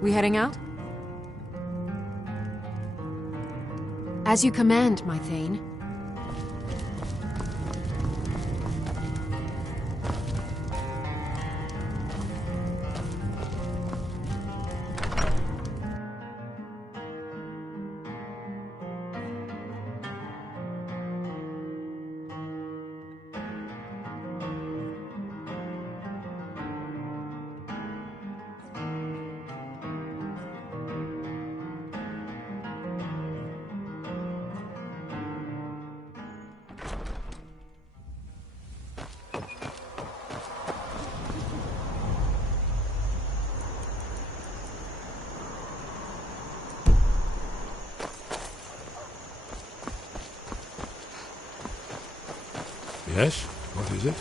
We heading out? As you command, my Thane. Yes? What is it?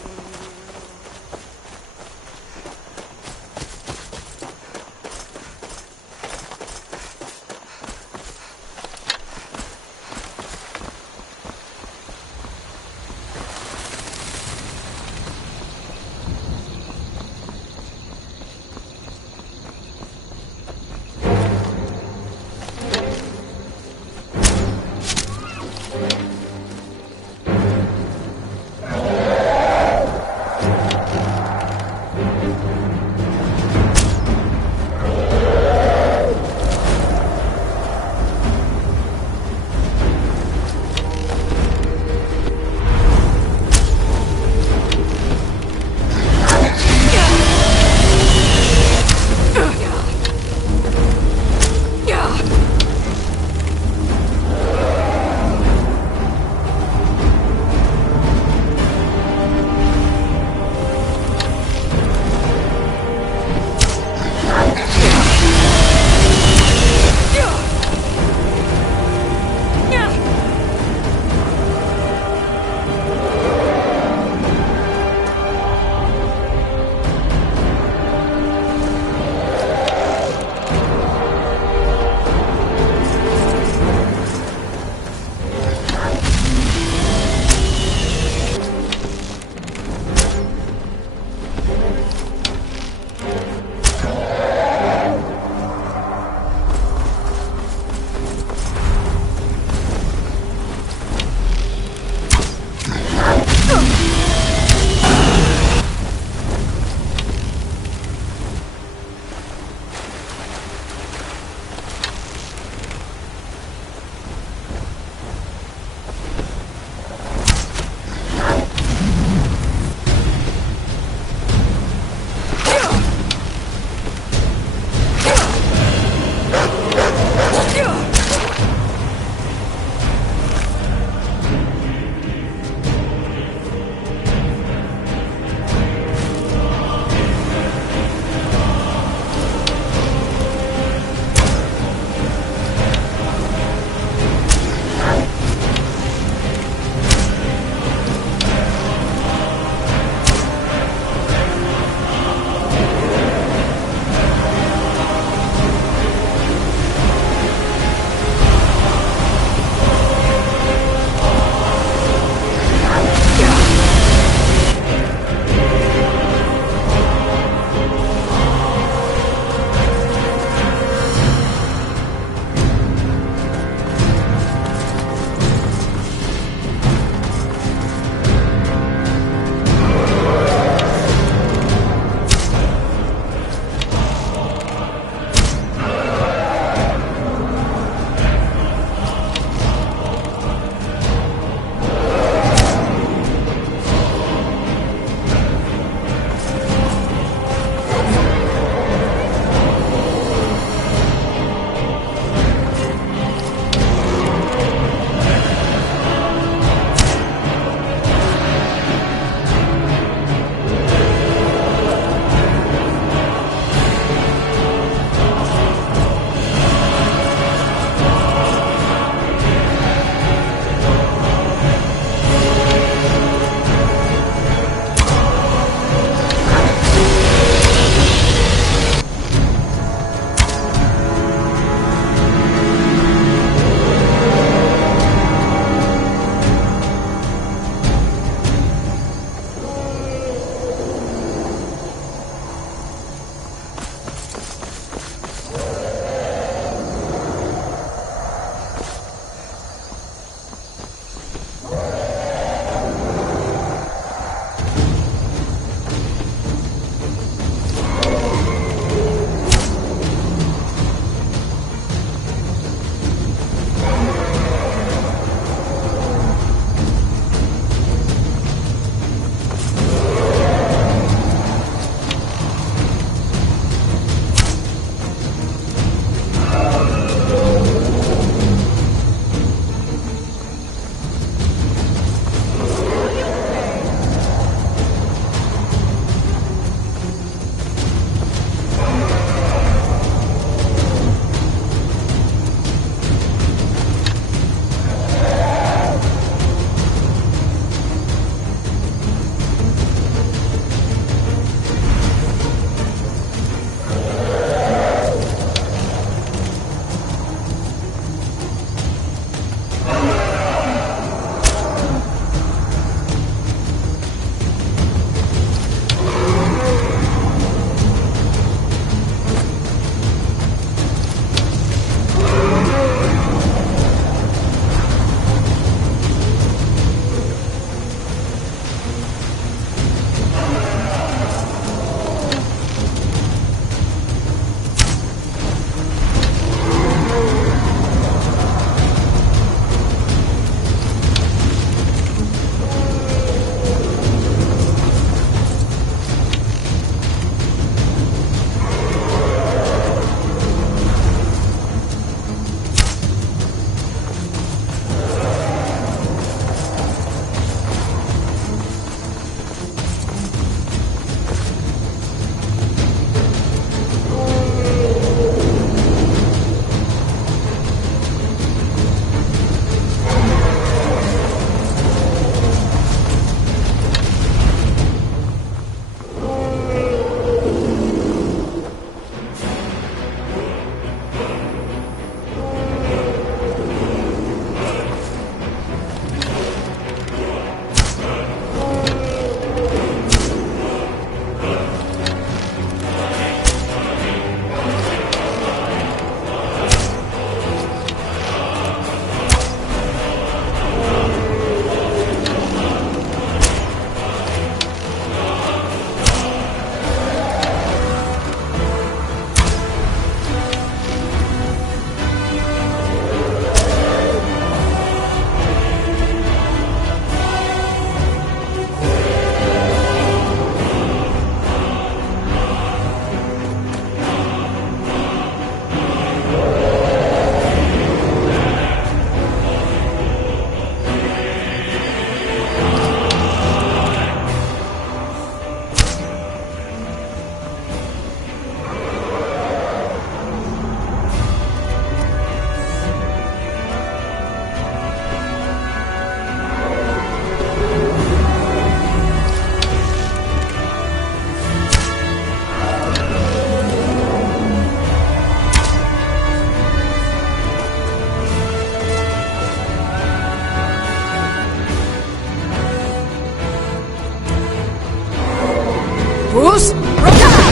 Who's? Rota!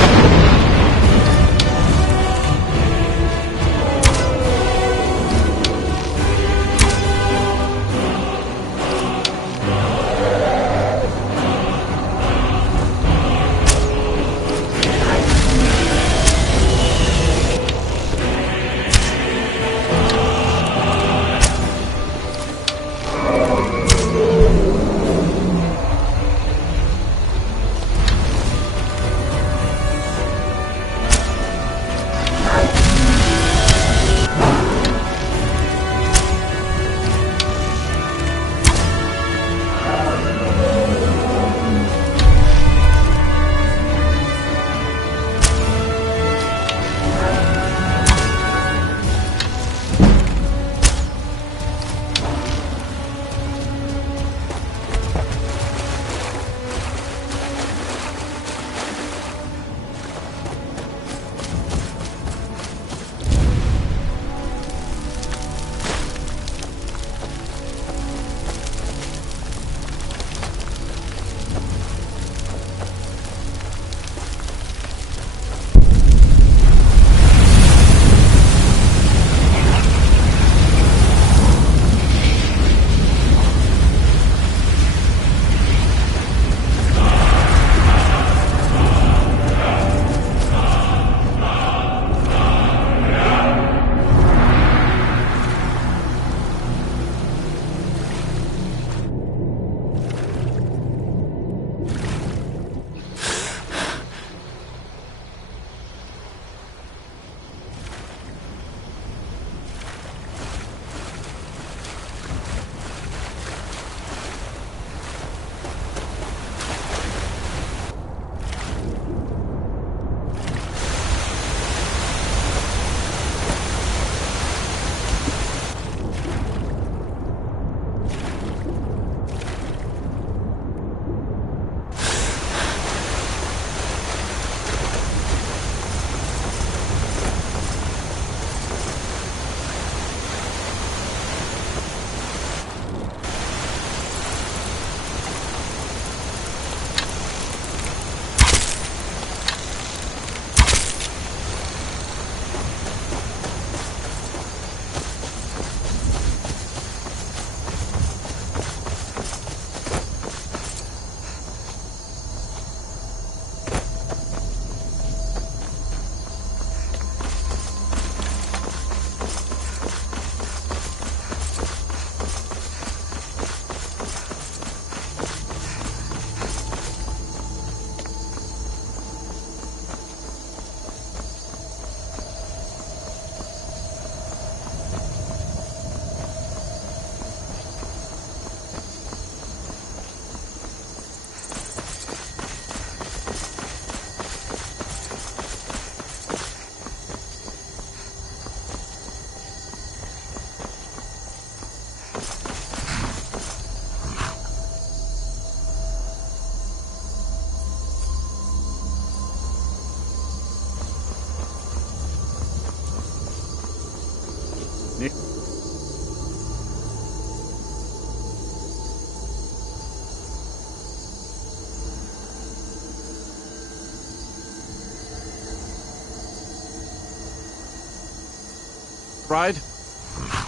Bride,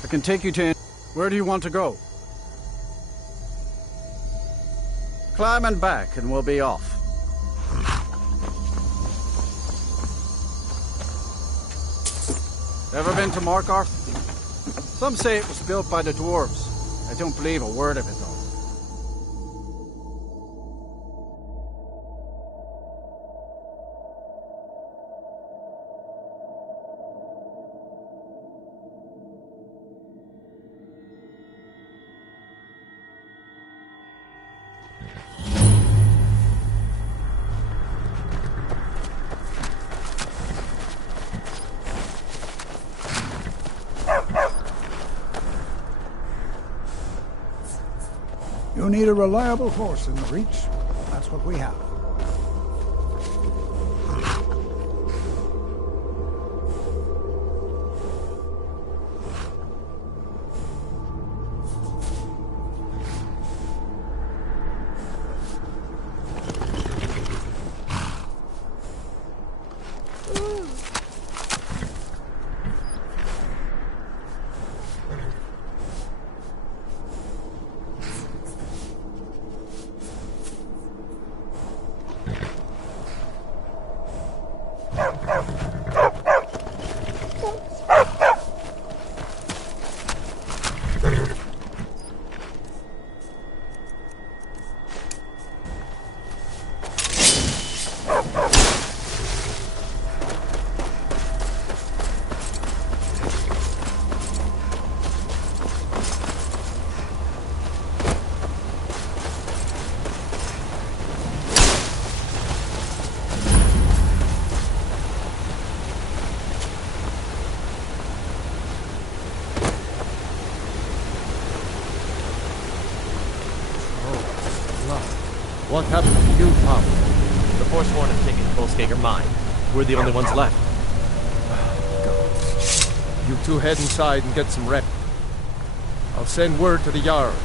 I can take you to... Where do you want to go? Climb and back and we'll be off. Ever been to Markarth? Some say it was built by the dwarves. I don't believe a word of it, though. You need a reliable horse in the Reach. That's what we have. What happened to you, Tom? The Forsworn have taken Volskager mine. We're the only ones left. You two head inside and get some rest. I'll send word to the Jarl.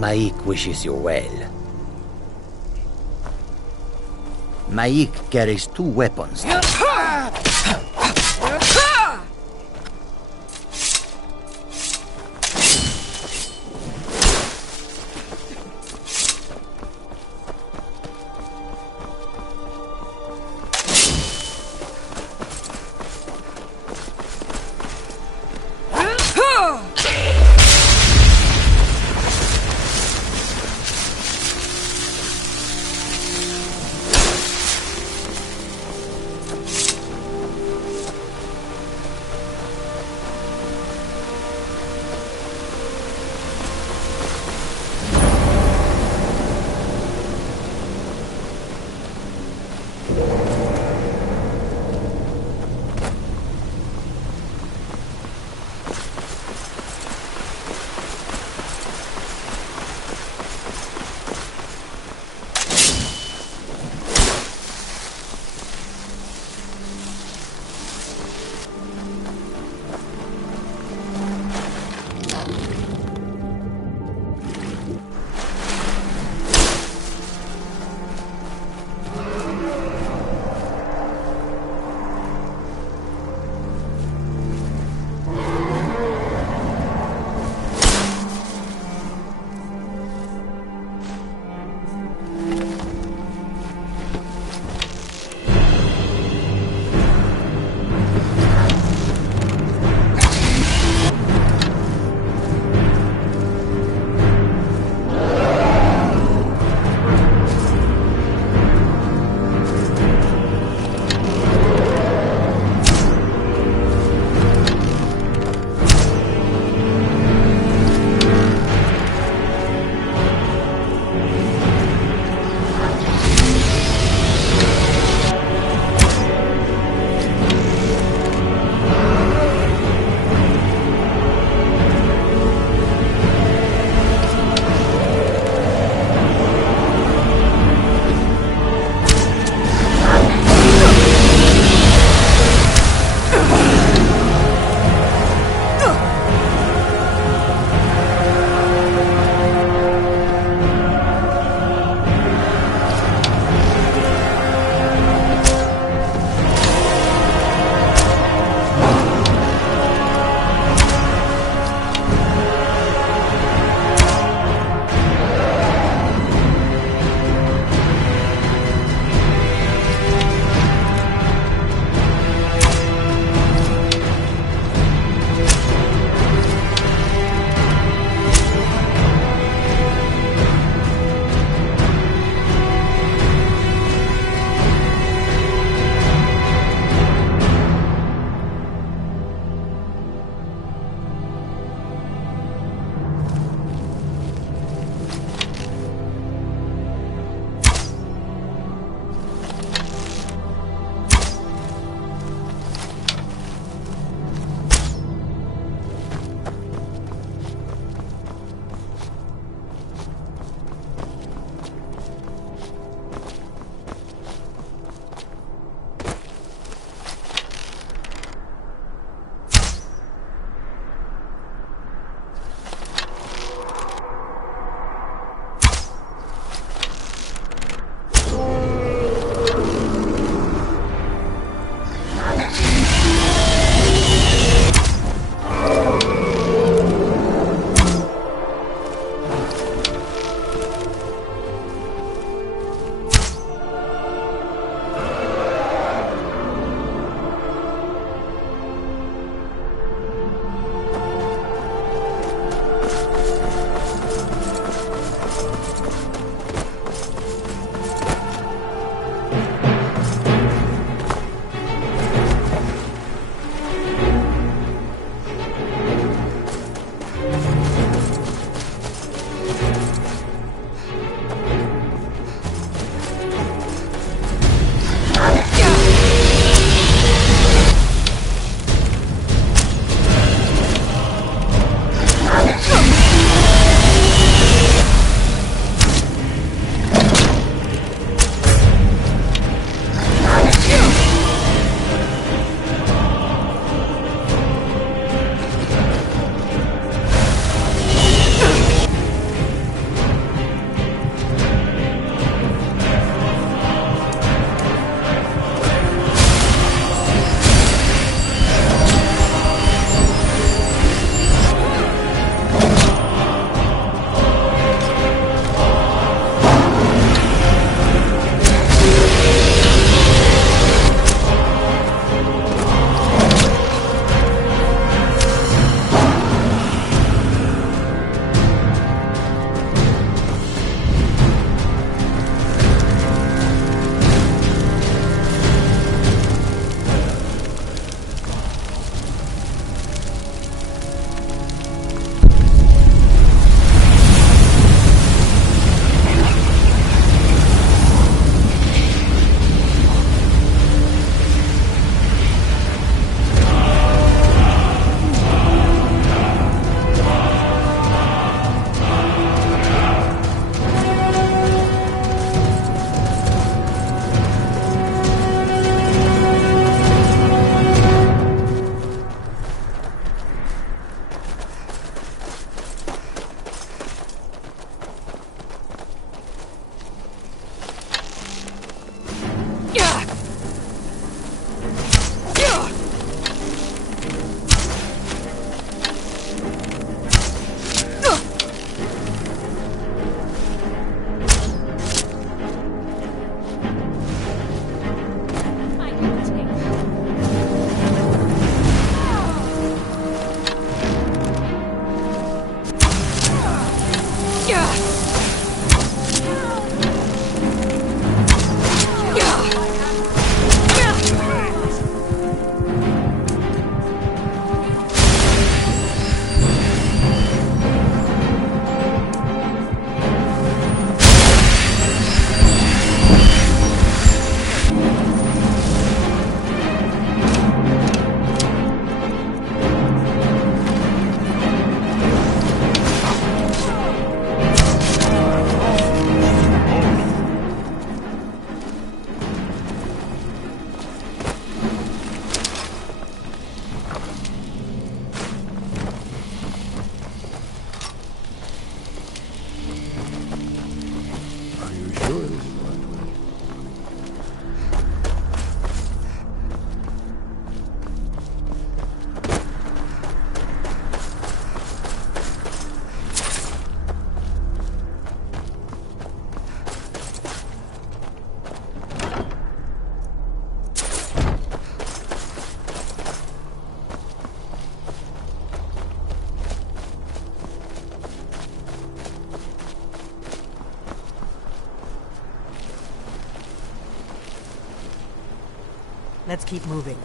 Maik wishes you well. Maik carries two weapons. Are you sure this is the right way? Let's keep moving.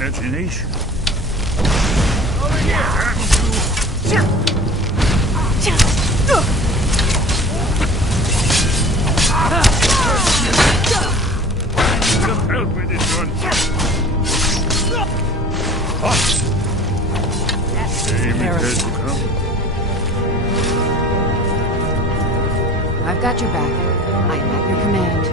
imagination. Over here! Some help with this one. Same as to come. I've got your back. I am at your command.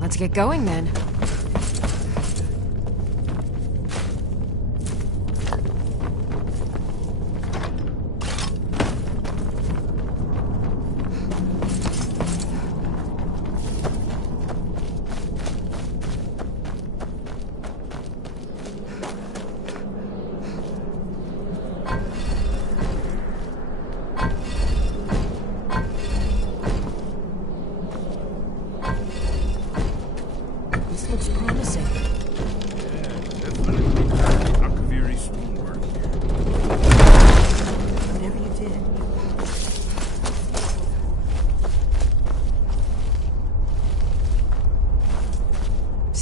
Let's get going then.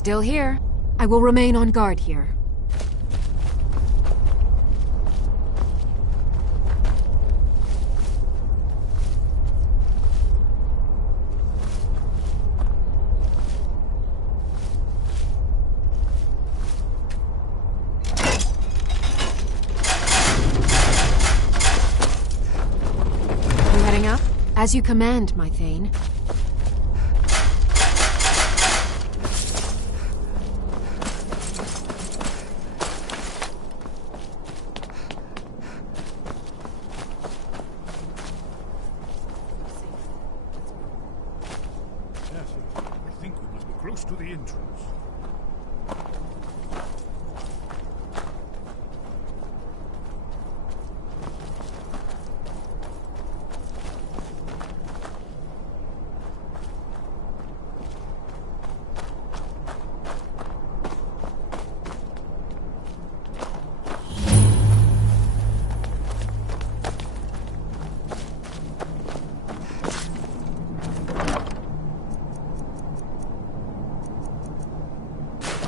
still here. I will remain on guard here. You heading up? As you command, my Thane. Yes, I think we must be close to the entrance.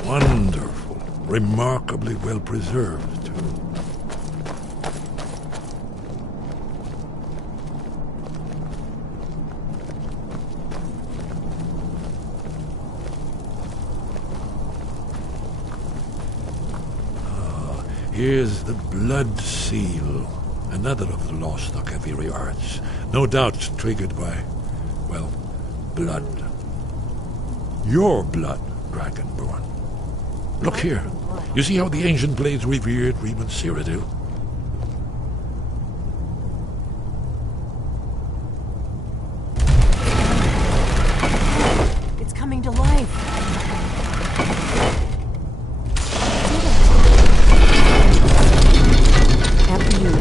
Wonderful. Remarkably well preserved, too. Here's the Blood Seal, another of the lost Akaviri arts. No doubt triggered by, well, blood. Your blood, Dragonborn. Look here. You see how the ancient blades revered Reman Cyrodiil? It's coming to life. After you,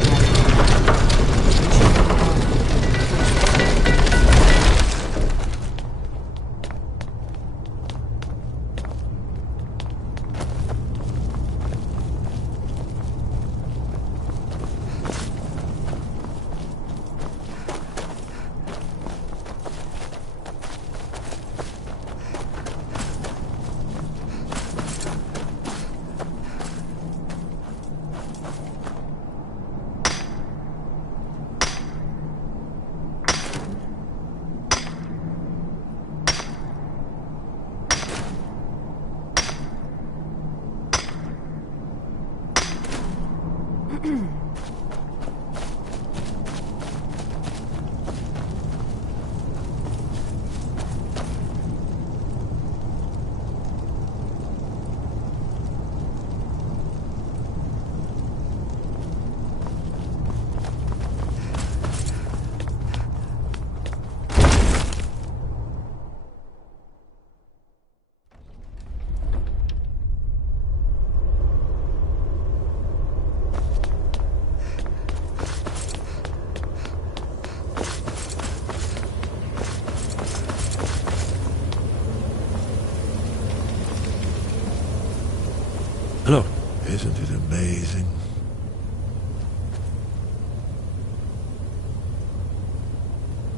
Look, isn't it amazing?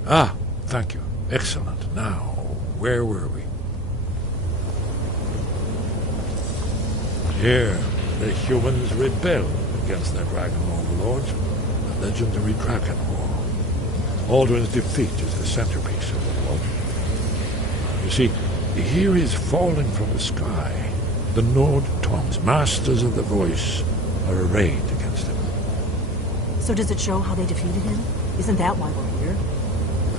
Ah, thank you. Excellent. Now, where were we? Here, the humans rebelled against their dragon overlords, the legendary Dragon War. Alduin's defeat is the centerpiece of the war. You see, here is falling from the sky. The Nord Tongs, masters of the voice, are arrayed against him. So does it show how they defeated him? Isn't that why we're here?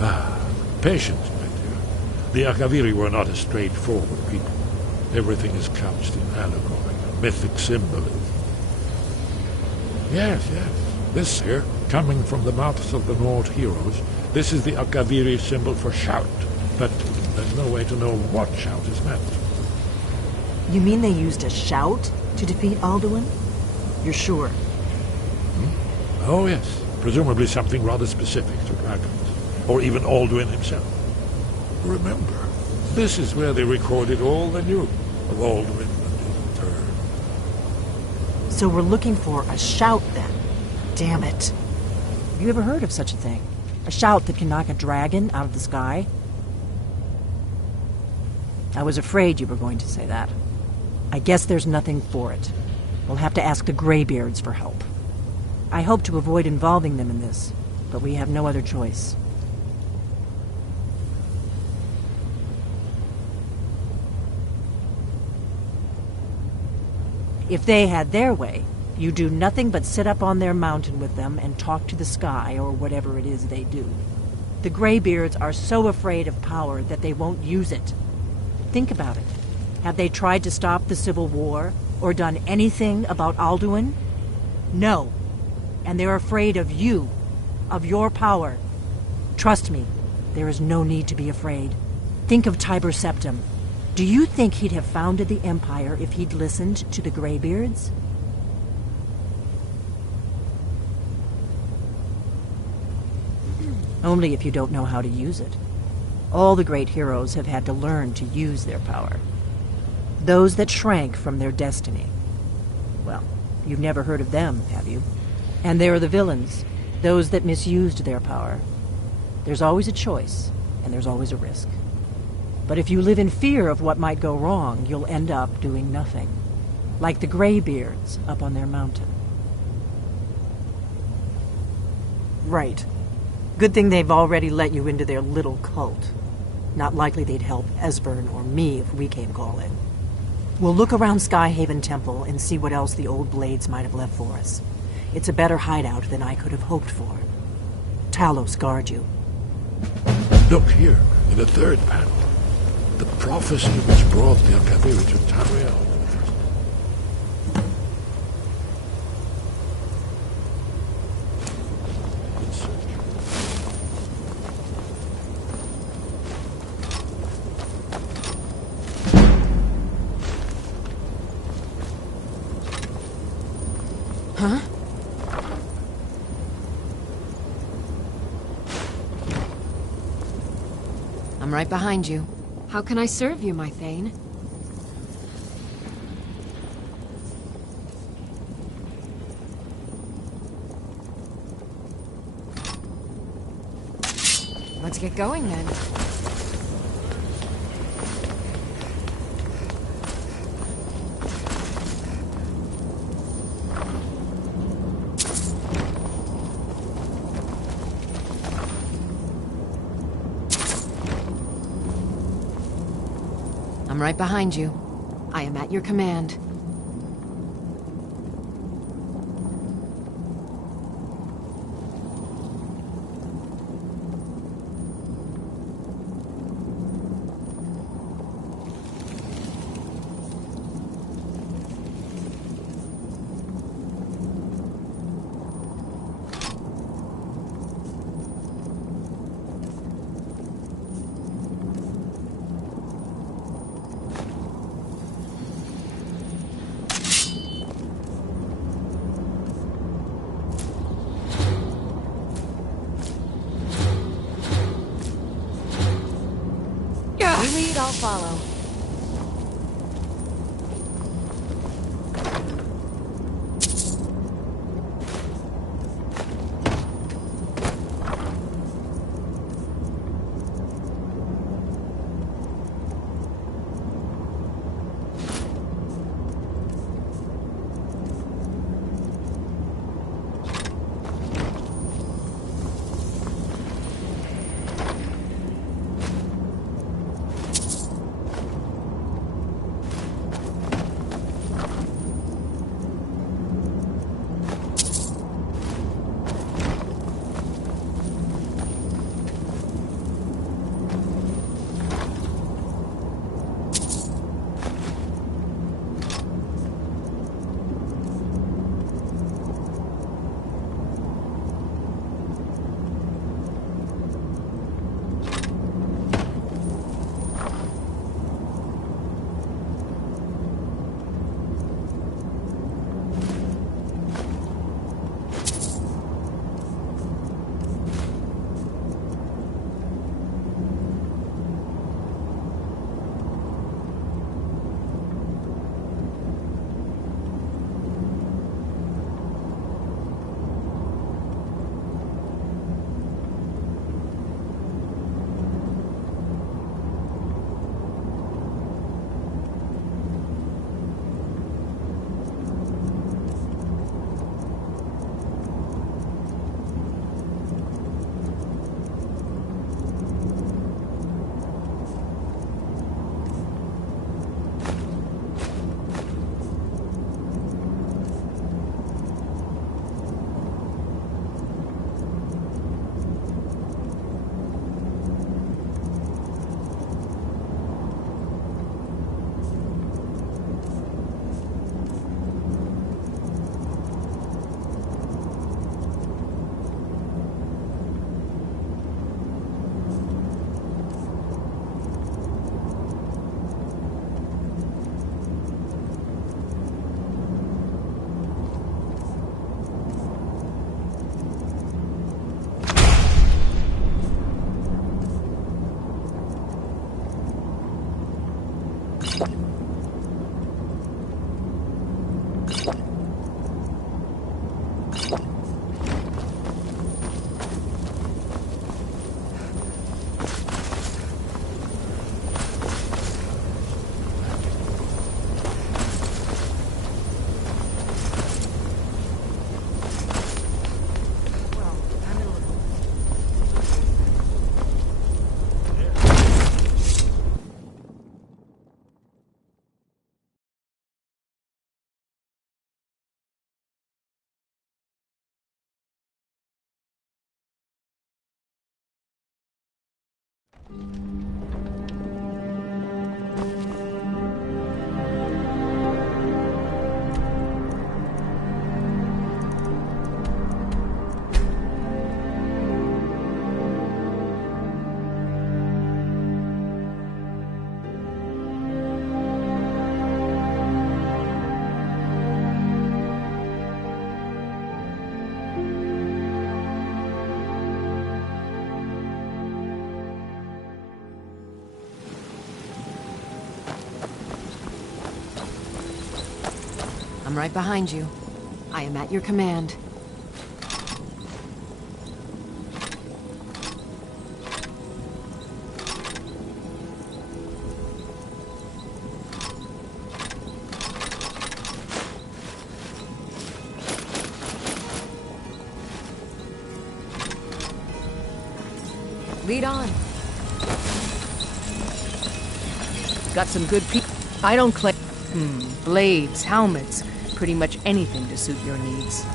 Ah, patience, my dear. The Akaviri were not a straightforward people. Everything is couched in allegory, mythic symbolism. Yes, yes. This here, coming from the mouths of the Nord heroes, this is the Akaviri symbol for shout. But there's no way to know what shout is meant. You mean they used a shout to defeat Alduin? You're sure? Oh, yes. Presumably something rather specific to dragons. Or even Alduin himself. Remember, this is where they recorded all they knew of Alduin and his return. So we're looking for a shout then. Damn it. Have you ever heard of such a thing? A shout that can knock a dragon out of the sky? I was afraid you were going to say that. I guess there's nothing for it. We'll have to ask the Greybeards for help. I hope to avoid involving them in this, but we have no other choice. If they had their way, you do nothing but sit up on their mountain with them and talk to the sky or whatever it is they do. The Greybeards are so afraid of power that they won't use it. Think about it. Have they tried to stop the Civil War or done anything about Alduin? No. And they're afraid of you, of your power. Trust me, there is no need to be afraid. Think of Tiber Septim. Do you think he'd have founded the Empire if he'd listened to the Greybeards? Only if you don't know how to use it. All the great heroes have had to learn to use their power. Those that shrank from their destiny. Well, you've never heard of them, have you? And there are the villains, those that misused their power. There's always a choice, and there's always a risk. But if you live in fear of what might go wrong, you'll end up doing nothing. Like the Greybeards up on their mountain. Right. Good thing they've already let you into their little cult. Not likely they'd help Esbern or me if we came calling. We'll look around Skyhaven Temple and see what else the old Blades might have left for us. It's a better hideout than I could have hoped for. Talos guard you. Look here, in the third panel. The prophecy which brought the Akabiri to Tamriel. Huh? I'm right behind you. How can I serve you, my Thane? Let's get going then. I'm right behind you. I am at your command. You lead, I'll follow. I'm right behind you. I am at your command. Lead on. Got some good people. I don't claim. Blades, helmets, pretty much anything to suit your needs.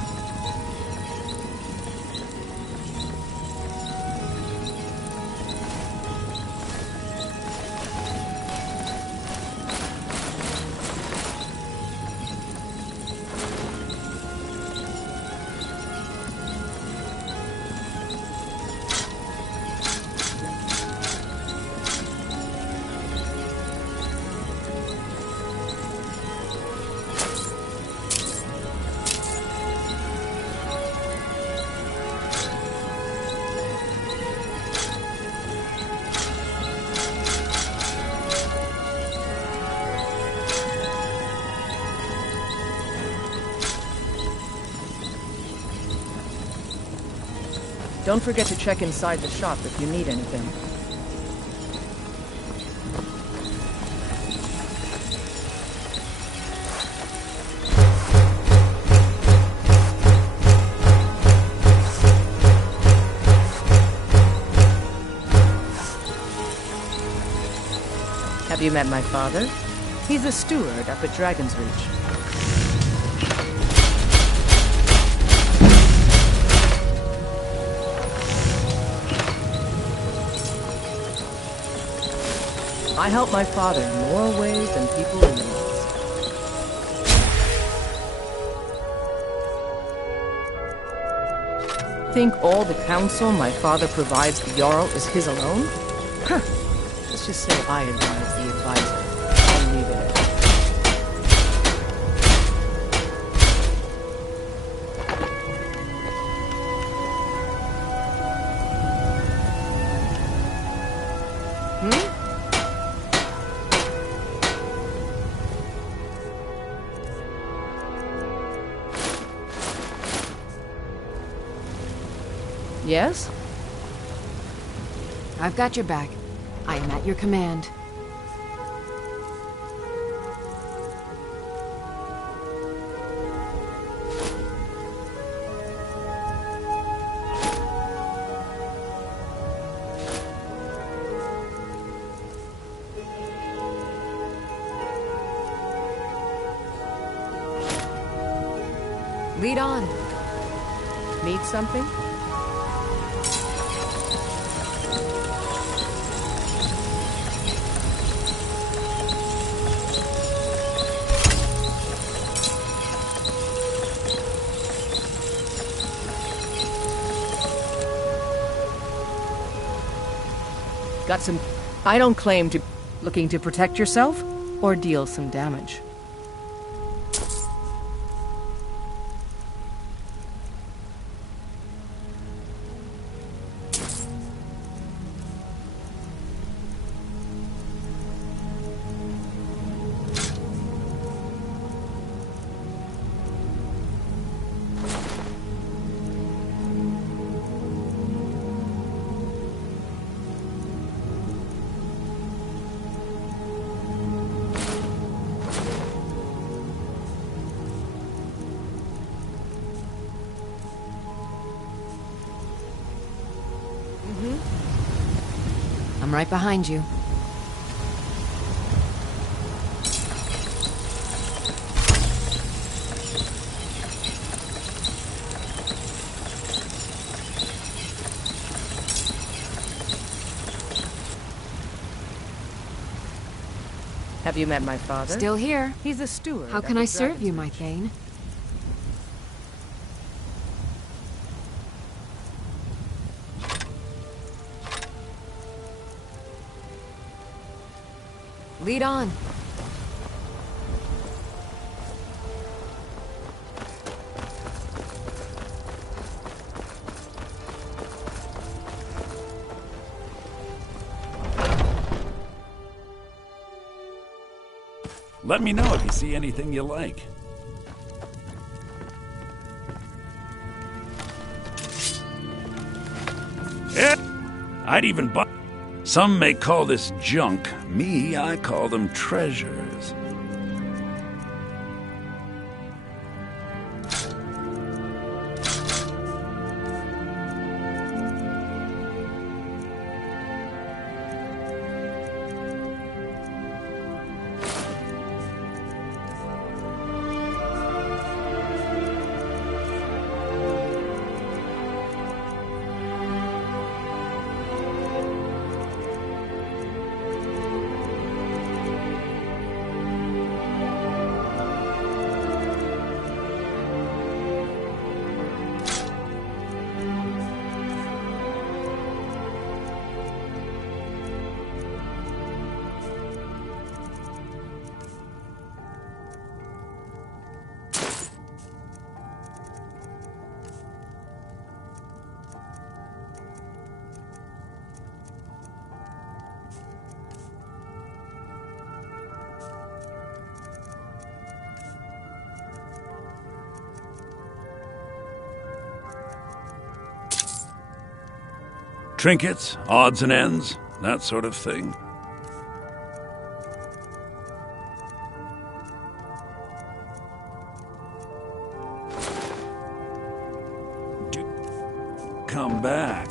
Don't forget to check inside the shop if you need anything. Have you met my father? He's a steward up at Dragon's Reach. I help my father in more ways than people realize. Think all the counsel my father provides the Jarl is his alone? Huh. Let's just say I advise the advisor. I'll leave it at that. Yes? I've got your back. I am at your command. Lead on. Need something? Got some... I don't claim to... Looking to protect yourself or deal some damage? I'm right behind you. Have you met my father? Still here. He's a steward. How can I serve you, my Thane? Lead on. Let me know if you see anything you like. I'd even buy... Some may call this junk. Me, I call them treasures. Trinkets, odds and ends, that sort of thing. Come back.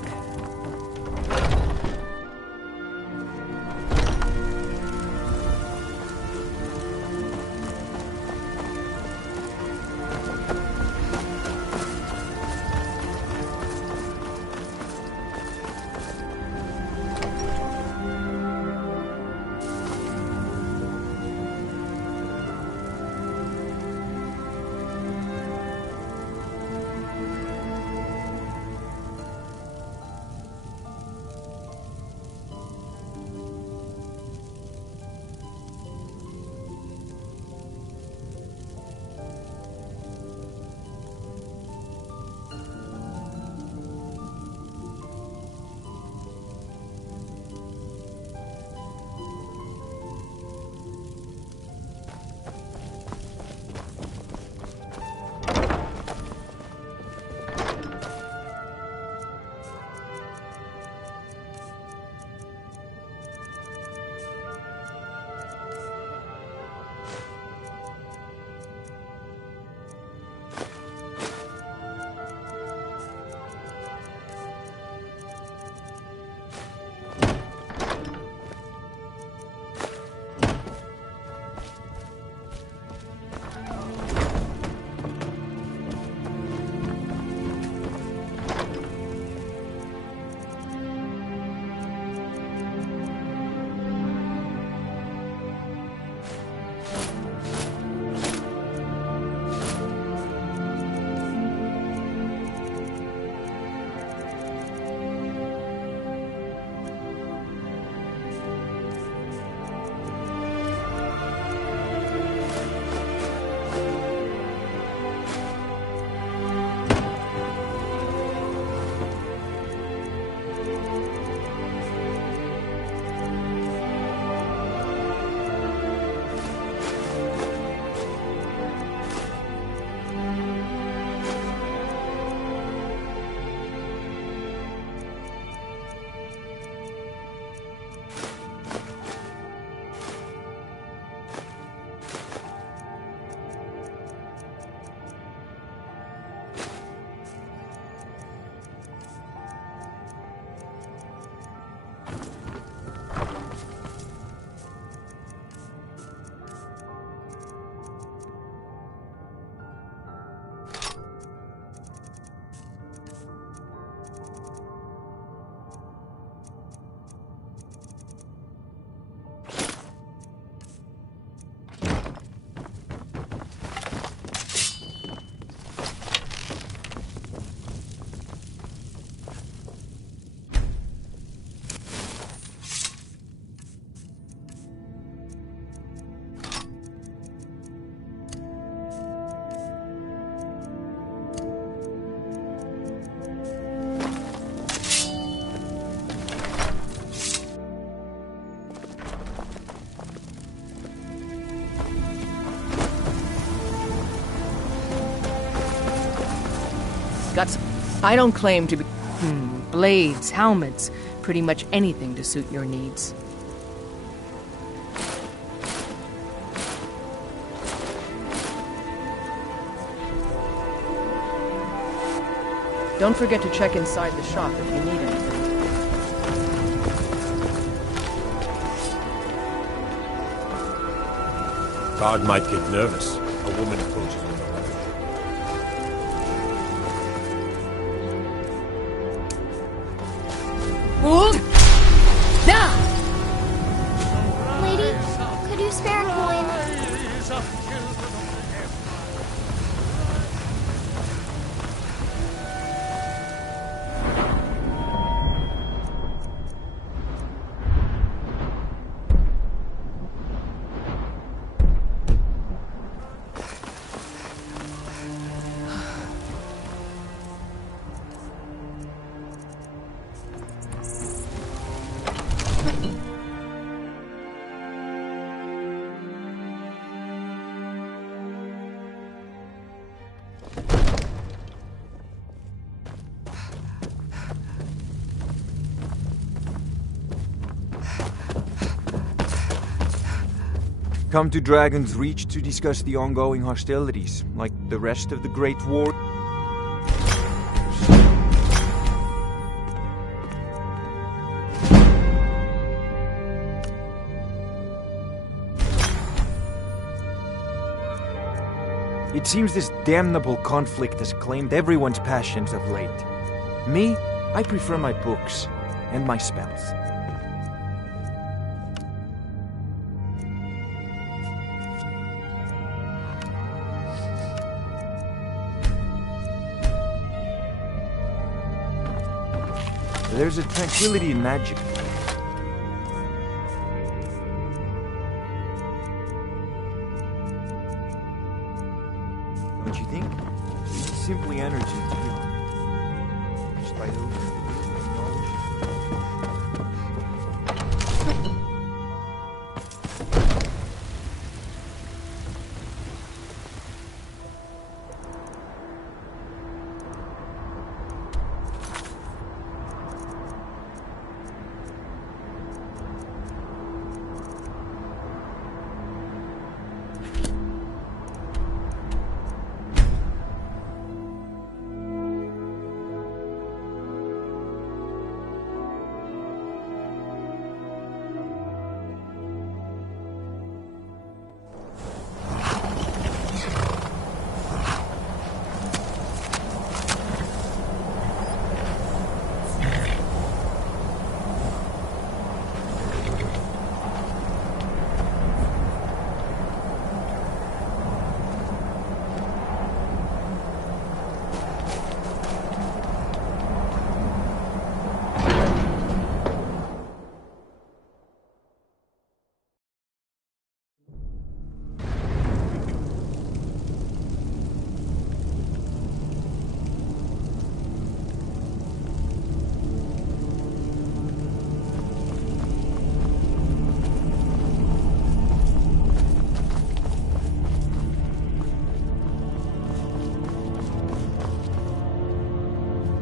Got some... I don't claim to be... blades, helmets, pretty much anything to suit your needs. Don't forget to check inside the shop if you need anything. Guard might get nervous. A woman approaches with a weapon. Lady, could you spare a coin? Come to Dragon's Reach to discuss the ongoing hostilities, like the rest of the Great War. It seems this damnable conflict has claimed everyone's passions of late. Me, I prefer my books and my spells. There's a tranquility in magic. Don't you think? It's simply energy beyond. Just by those knowledge.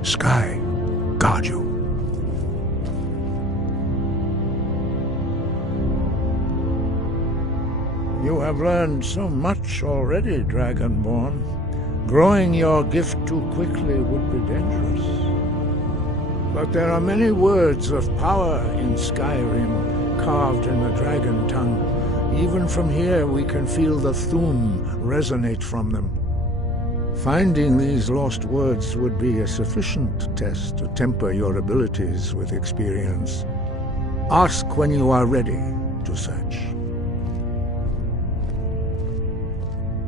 Sky, guard you. You have learned so much already, Dragonborn. Growing your gift too quickly would be dangerous. But there are many words of power in Skyrim, carved in the dragon tongue. Even from here we can feel the Thum resonate from them. Finding these lost words would be a sufficient test to temper your abilities with experience. Ask when you are ready to search.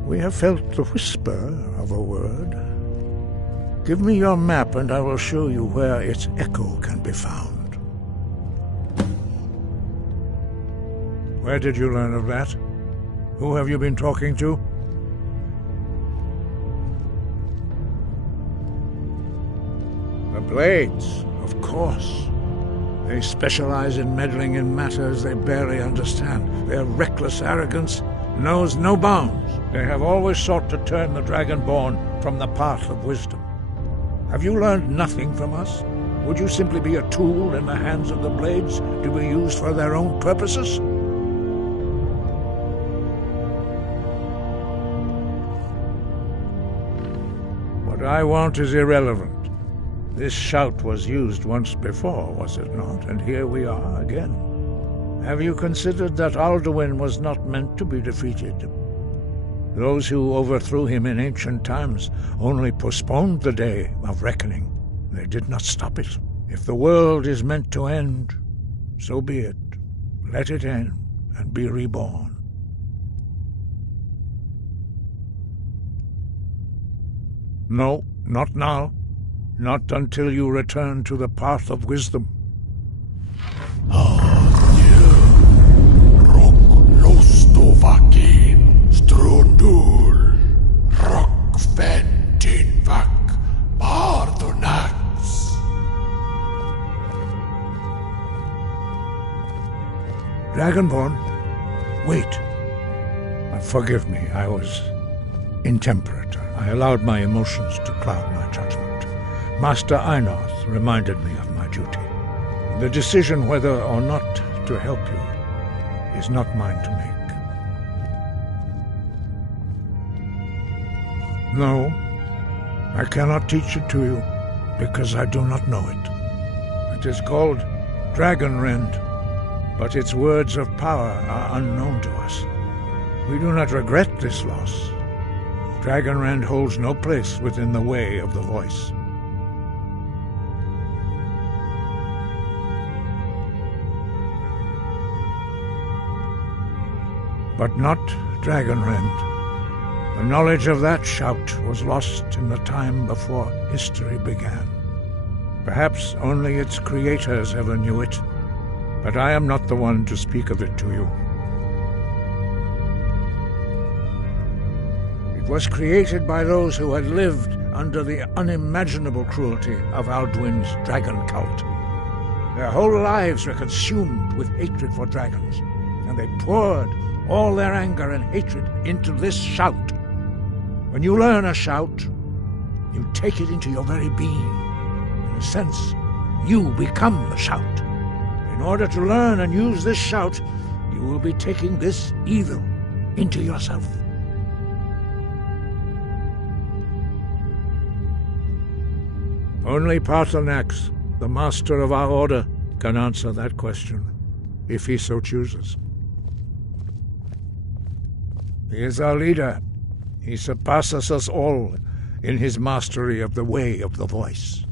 We have felt the whisper of a word. Give me your map and I will show you where its echo can be found. Where did you learn of that? Who have you been talking to? The Blades, of course. They specialize in meddling in matters they barely understand. Their reckless arrogance knows no bounds. They have always sought to turn the Dragonborn from the path of wisdom. Have you learned nothing from us? Would you simply be a tool in the hands of the Blades to be used for their own purposes? What I want is irrelevant. This shout was used once before, was it not? And here we are again. Have you considered that Alduin was not meant to be defeated? Those who overthrew him in ancient times only postponed the day of reckoning. They did not stop it. If the world is meant to end, so be it. Let it end and be reborn. No, not now. Not until you return to the path of wisdom. Strundul, Rockventinvak, Bardonax. Dragonborn, wait. Forgive me, I was intemperate. I allowed my emotions to cloud my judgment. Master Einorth reminded me of my duty. The decision whether or not to help you is not mine to make. No, I cannot teach it to you, because I do not know it. It is called Dragonrend, but its words of power are unknown to us. We do not regret this loss. Dragonrend holds no place within the way of the voice. But not Dragonrend. The knowledge of that shout was lost in the time before history began. Perhaps only its creators ever knew it, but I am not the one to speak of it to you. It was created by those who had lived under the unimaginable cruelty of Alduin's dragon cult. Their whole lives were consumed with hatred for dragons, and they poured all their anger and hatred into this shout. When you learn a shout, you take it into your very being. In a sense, you become the shout. In order to learn and use this shout, you will be taking this evil into yourself. Only Paarthurnax, the master of our order, can answer that question, if he so chooses. He is our leader. He surpasses us all in his mastery of the way of the voice.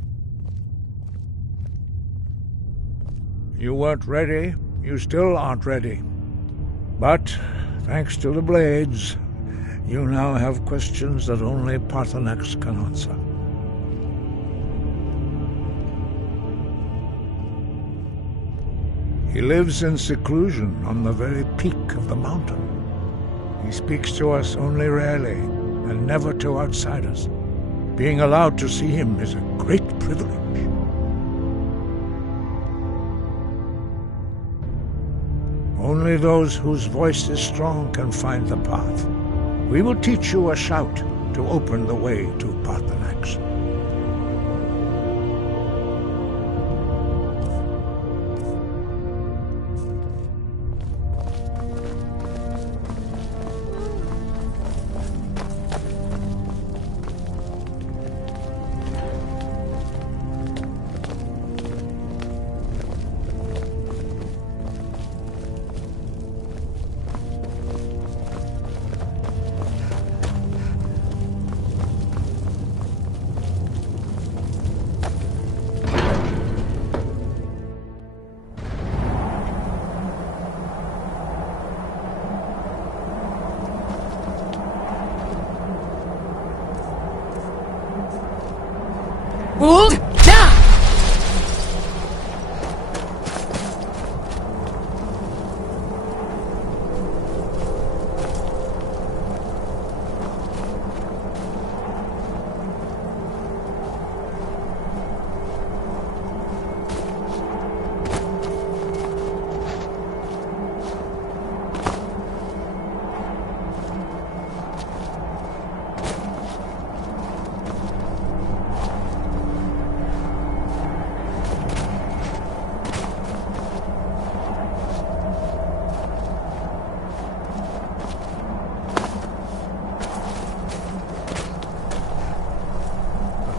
You weren't ready. You still aren't ready. But, thanks to the Blades, you now have questions that only Paarthurnax can answer. He lives in seclusion on the very peak of the mountain. He speaks to us only rarely, and never to outsiders. Being allowed to see him is a great privilege. Only those whose voice is strong can find the path. We will teach you a shout to open the way to Paarthurnax.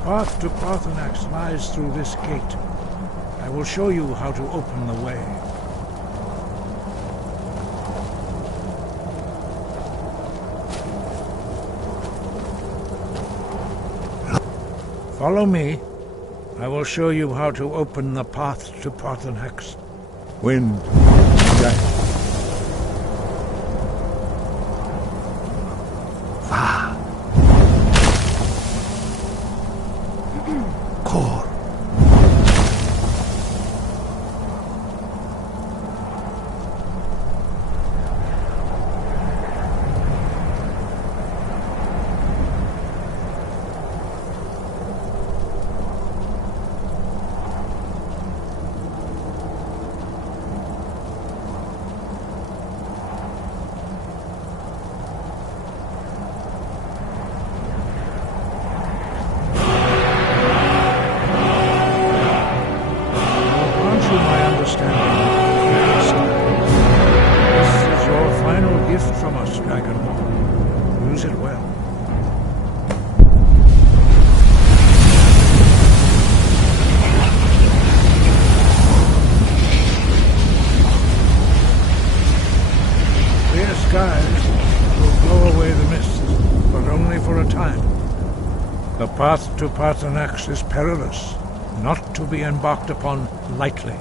path to Parthenax lies through this gate. I will show you how to open the way. Follow me. I will show you how to open the path to Parthenax. Wind, Jack. The path to Parthenax is perilous, not to be embarked upon lightly.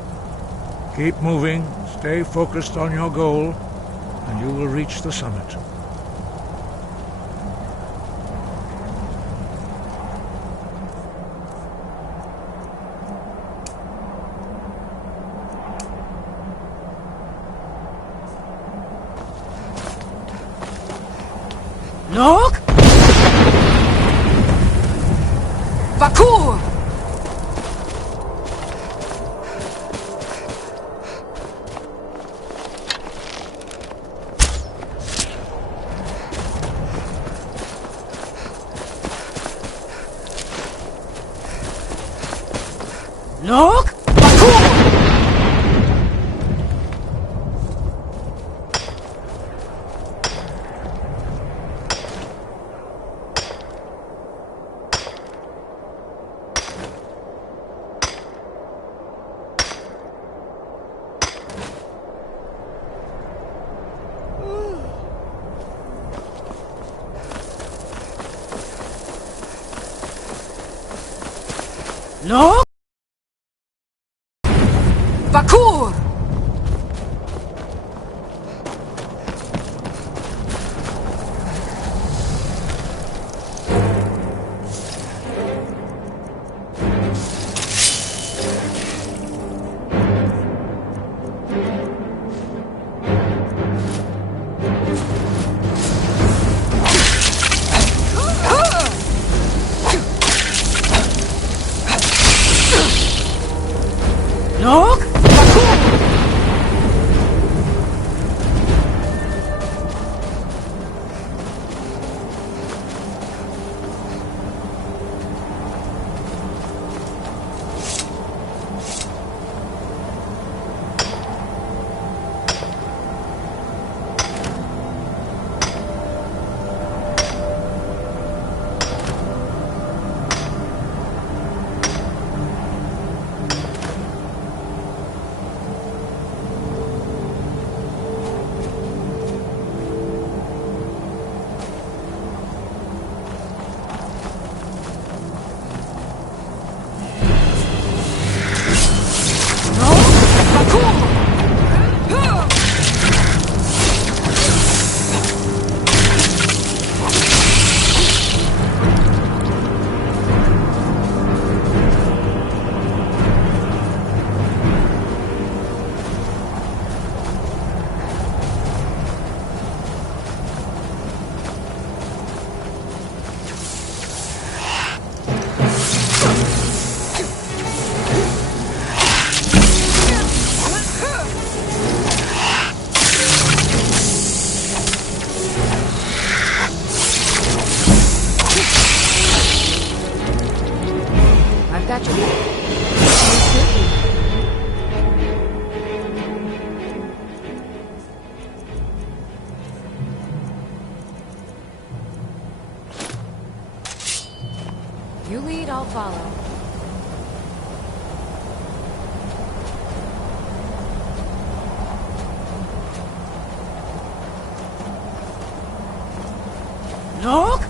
Keep moving, stay focused on your goal, and you will reach the summit. Look! Vakur! Look! Vakur! Look! Vakur! Look! Got you. You lead, I'll follow. Look!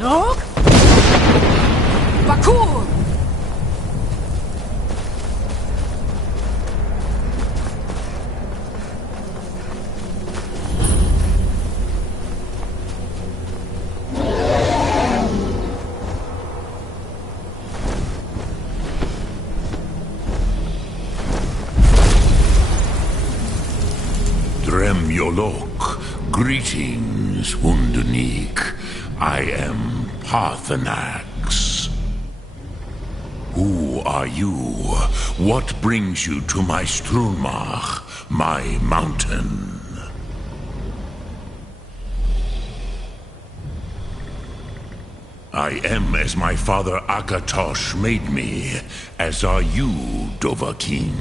Look! Bakur! Drem Yolok, greetings, Undunik. I am Parthenax. Who are you? What brings you to my Strulmach, my mountain? I am as my father Akatosh made me, as are you, Dovahkiin.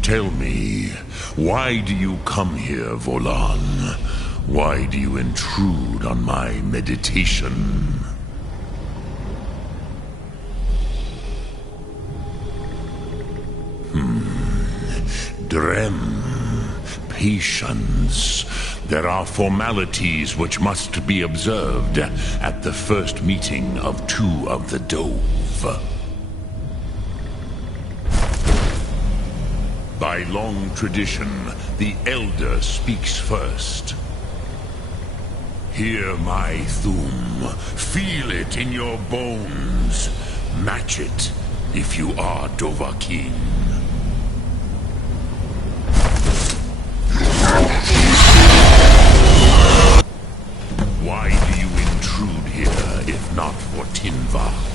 Tell me, why do you come here, Volan? Why do you intrude on my meditation? Drem. Patience. There are formalities which must be observed at the first meeting of two of the Dove. By long tradition, the Elder speaks first. Hear my Thum. Feel it in your bones. Match it if you are Dovahkiin. Why do you intrude here if not for Tinvak?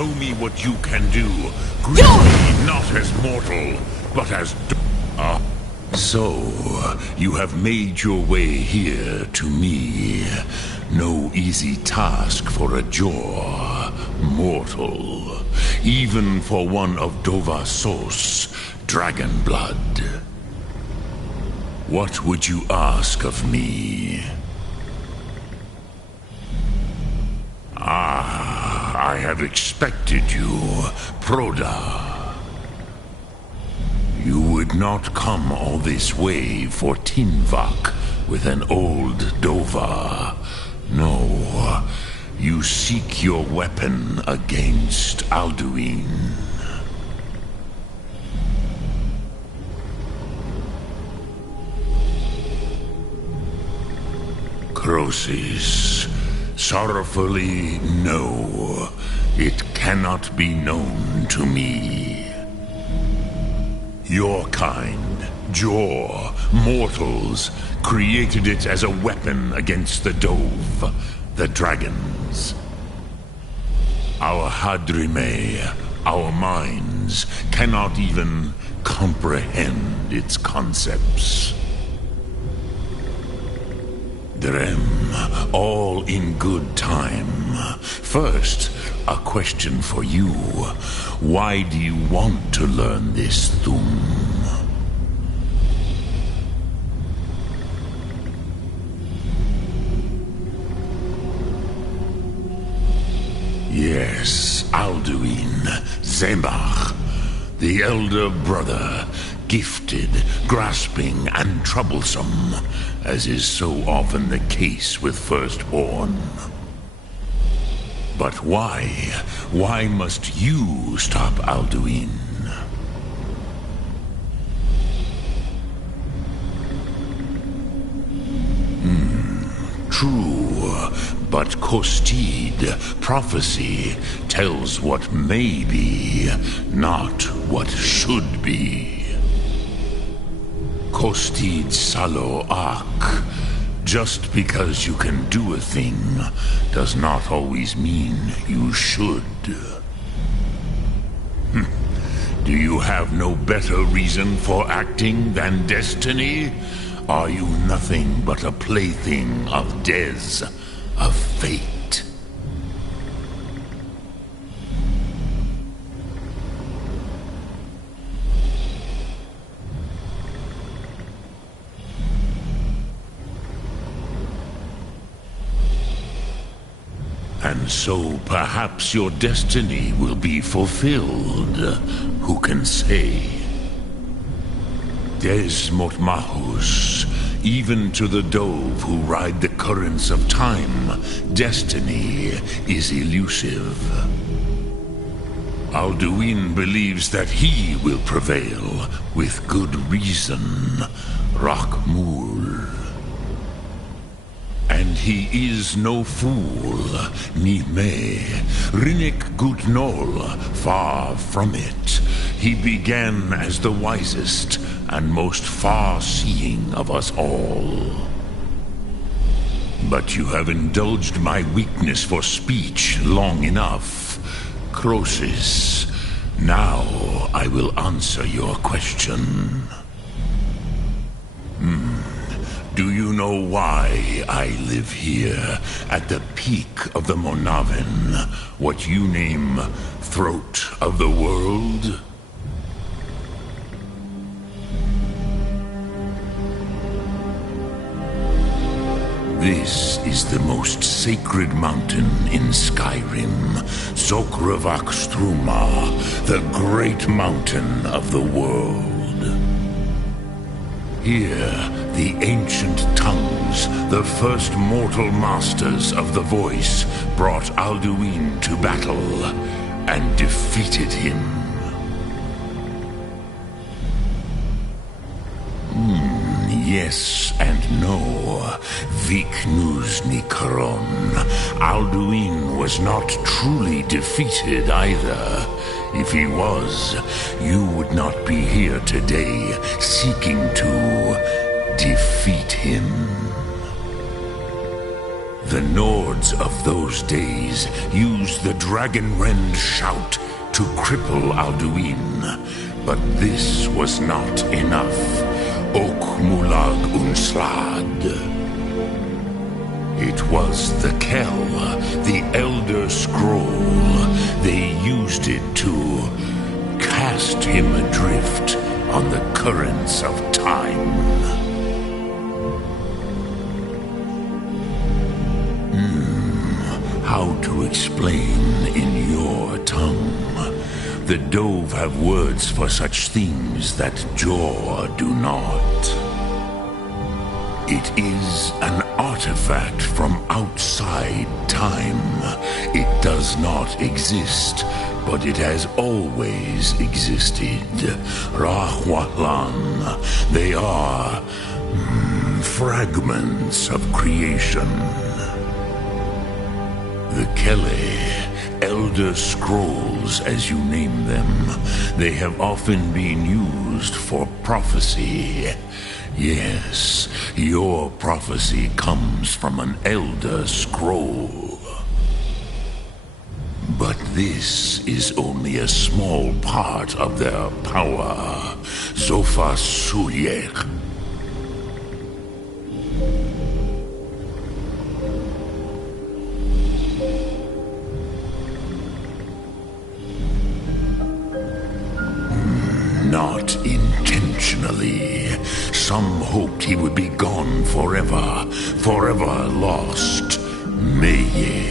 Show me what you can do. Greet me not as mortal, but as... So, you have made your way here to me. No easy task for a Jor, mortal. Even for one of Dovahsos, dragon blood. What would you ask of me? I have expected you, Proda. You would not come all this way for Tinvak with an old Dova. No, you seek your weapon against Alduin. Crosis. Sorrowfully, no. It cannot be known to me. Your kind, Jor, mortals, created it as a weapon against the Dove, the dragons. Our Hadrime, our minds, cannot even comprehend its concepts. Drem, all in good time. First, a question for you. Why do you want to learn this Thum? Yes, Alduin, Zemach, the elder brother, gifted, grasping, and troublesome, as is so often the case with firstborn. But why? Why must you stop Alduin? True, but Kostid, prophecy, tells what may be, not what should be. Kostid Salo Ak. Just because you can do a thing does not always mean you should. Do you have no better reason for acting than destiny? Are you nothing but a plaything of Des, of fate? And so perhaps your destiny will be fulfilled. Who can say? Des Motmahus, even to the dove who ride the currents of time, destiny is elusive. Alduin believes that he will prevail, with good reason, Rakmul. And he is no fool, Nime, Rinnik Gutnol, far from it. He began as the wisest and most far-seeing of us all. But you have indulged my weakness for speech long enough, Croesus. Now I will answer your question. Do you know why I live here, at the peak of the Monavin, what you name throat of the world? This is the most sacred mountain in Skyrim, Zokravak Struma, the great mountain of the world. Here, the ancient tongues, the first mortal masters of the voice, brought Alduin to battle and defeated him. Yes and no. Viknus Nikaron. Alduin was not truly defeated either. If he was, you would not be here today seeking to defeat him. The Nords of those days used the Dragonrend shout to cripple Alduin, but this was not enough. Ok Mulag Unslad. It was the Kell, the Elder Scroll. They used it to cast him adrift on the currents of time. How to explain in your tongue? The Dove have words for such things that Jor do not. It is an artifact from outside time. It does not exist, but it has always existed. Rahwalan. They are fragments of creation. The Kele, Elder Scrolls as you name them, they have often been used for prophecy. Yes, your prophecy comes from an Elder Scroll. But this is only a small part of their power. Zofa Suyek. Not intentionally. Some hoped he would be gone forever, forever lost. Meye.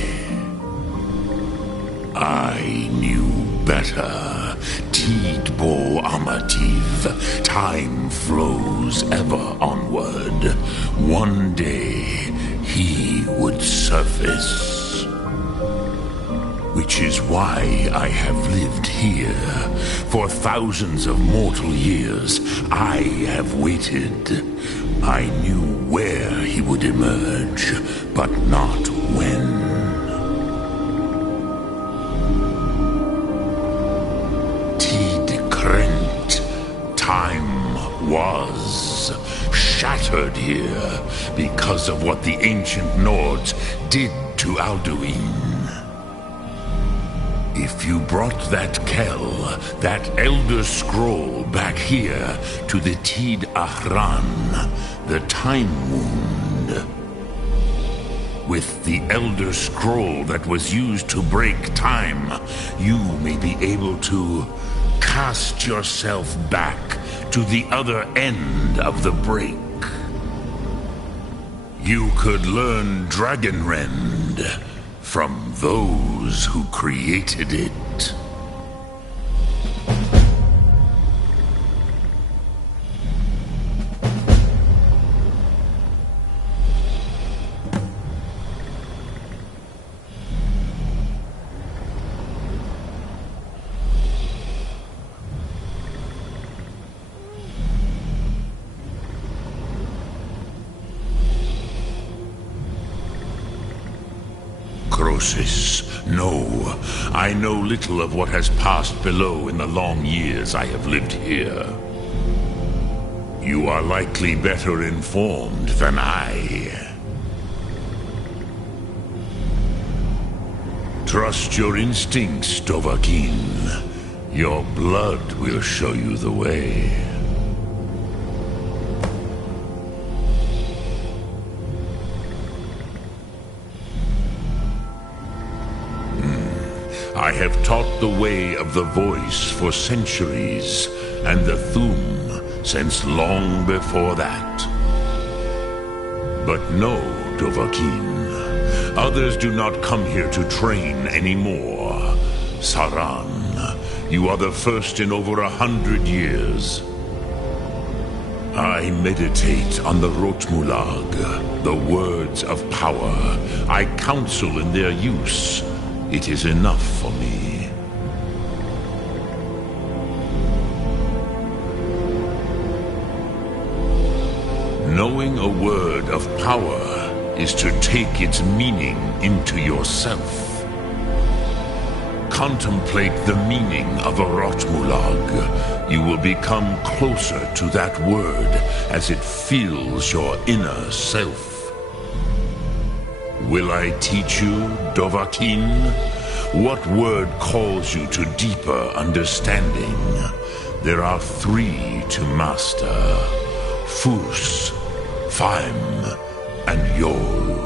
I knew better. Tidbo Amativ. Time flows ever onward. One day, he would surface. Which is why I have lived here. For thousands of mortal years, I have waited. I knew where he would emerge, but not when. Time was shattered here because of what the ancient Nords did to Alduin. If you brought that Kell, that Elder Scroll, back here to the Tid Ahran, the Time Wound, with the Elder Scroll that was used to break time, you may be able to cast yourself back to the other end of the break. You could learn Dragonrend from those who created it. No, I know little of what has passed below in the long years I have lived here. You are likely better informed than I. Trust your instincts, Dovahkiin. Your blood will show you the way. I have taught the way of the voice for centuries, and the Thum since long before that. But no, Dovahkiin, others do not come here to train anymore. Saran, you are the first in over 100 years. I meditate on the Rotmulag, the words of power. I counsel in their use. It is enough for me. Knowing a word of power is to take its meaning into yourself. Contemplate the meaning of a Rotmulag. You will become closer to that word as it fills your inner self. Will I teach you, Dovahkiin? What word calls you to deeper understanding? There are 3 to master: Fus, Faim, and Yol.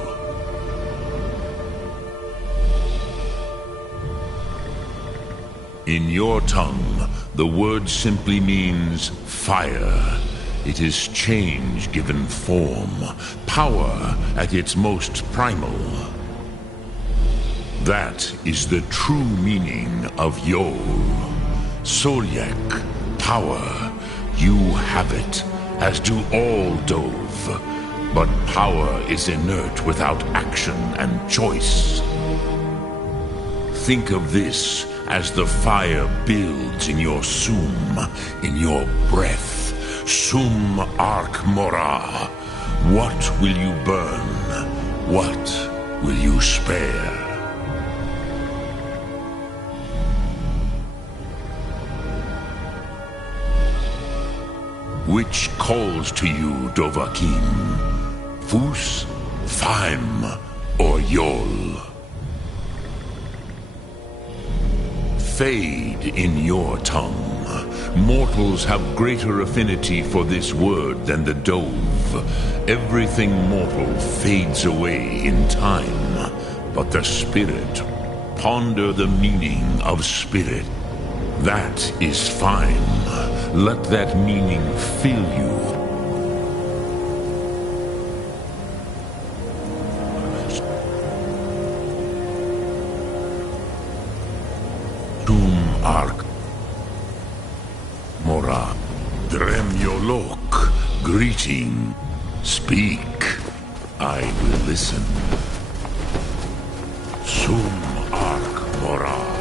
In your tongue, the word simply means fire. It is change given form, power at its most primal. That is the true meaning of Yol. Solyek, power. You have it, as do all Dove. But power is inert without action and choice. Think of this as the fire builds in your Sum, in your breath. Sum Ark Mora. What will you burn? What will you spare? Which calls to you, Dovahkiin? Fus, Faim, or Yol? Fade in your tongue. Mortals have greater affinity for this word than the Dove. Everything mortal fades away in time, but the spirit, ponder the meaning of spirit. That is fine. Let that meaning fill you. Ark. Mora. Dremyolok. Greeting. Speak. I will listen. Sum Ark Mora.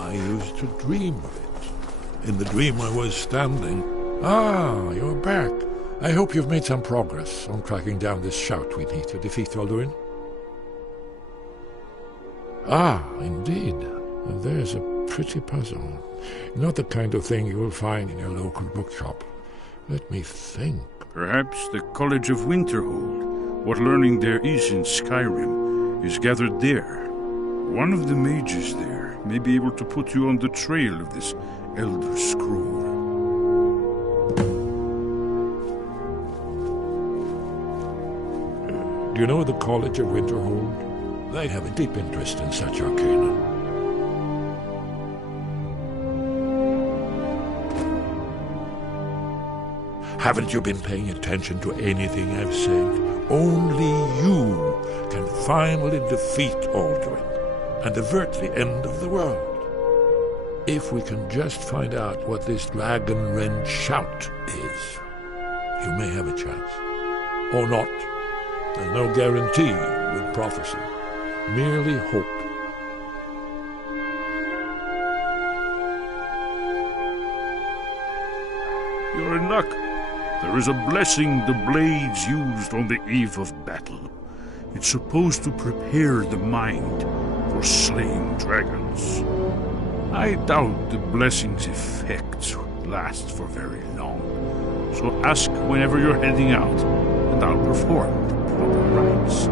I used to dream of it. In the dream I was standing... Ah, you're back. I hope you've made some progress on tracking down this shout we need to defeat Alduin. Ah, indeed. There's a pretty puzzle. Not the kind of thing you will find in your local bookshop. Let me think. Perhaps the College of Winterhold, what learning there is in Skyrim, is gathered there. One of the mages there may be able to put you on the trail of this Elder Scroll. Do you know the College of Winterhold? They have a deep interest in such arcana. Haven't you been paying attention to anything I've said? Only you can finally defeat Alduin and avert the end of the world. If we can just find out what this dragon-rend shout is, you may have a chance. Or not. There's no guarantee with prophecy. Merely hope. You're in luck. There is a blessing the blades used on the eve of battle. It's supposed to prepare the mind for slaying dragons. I doubt the blessing's effects last for very long. So ask whenever you're heading out, and I'll perform the proper rites.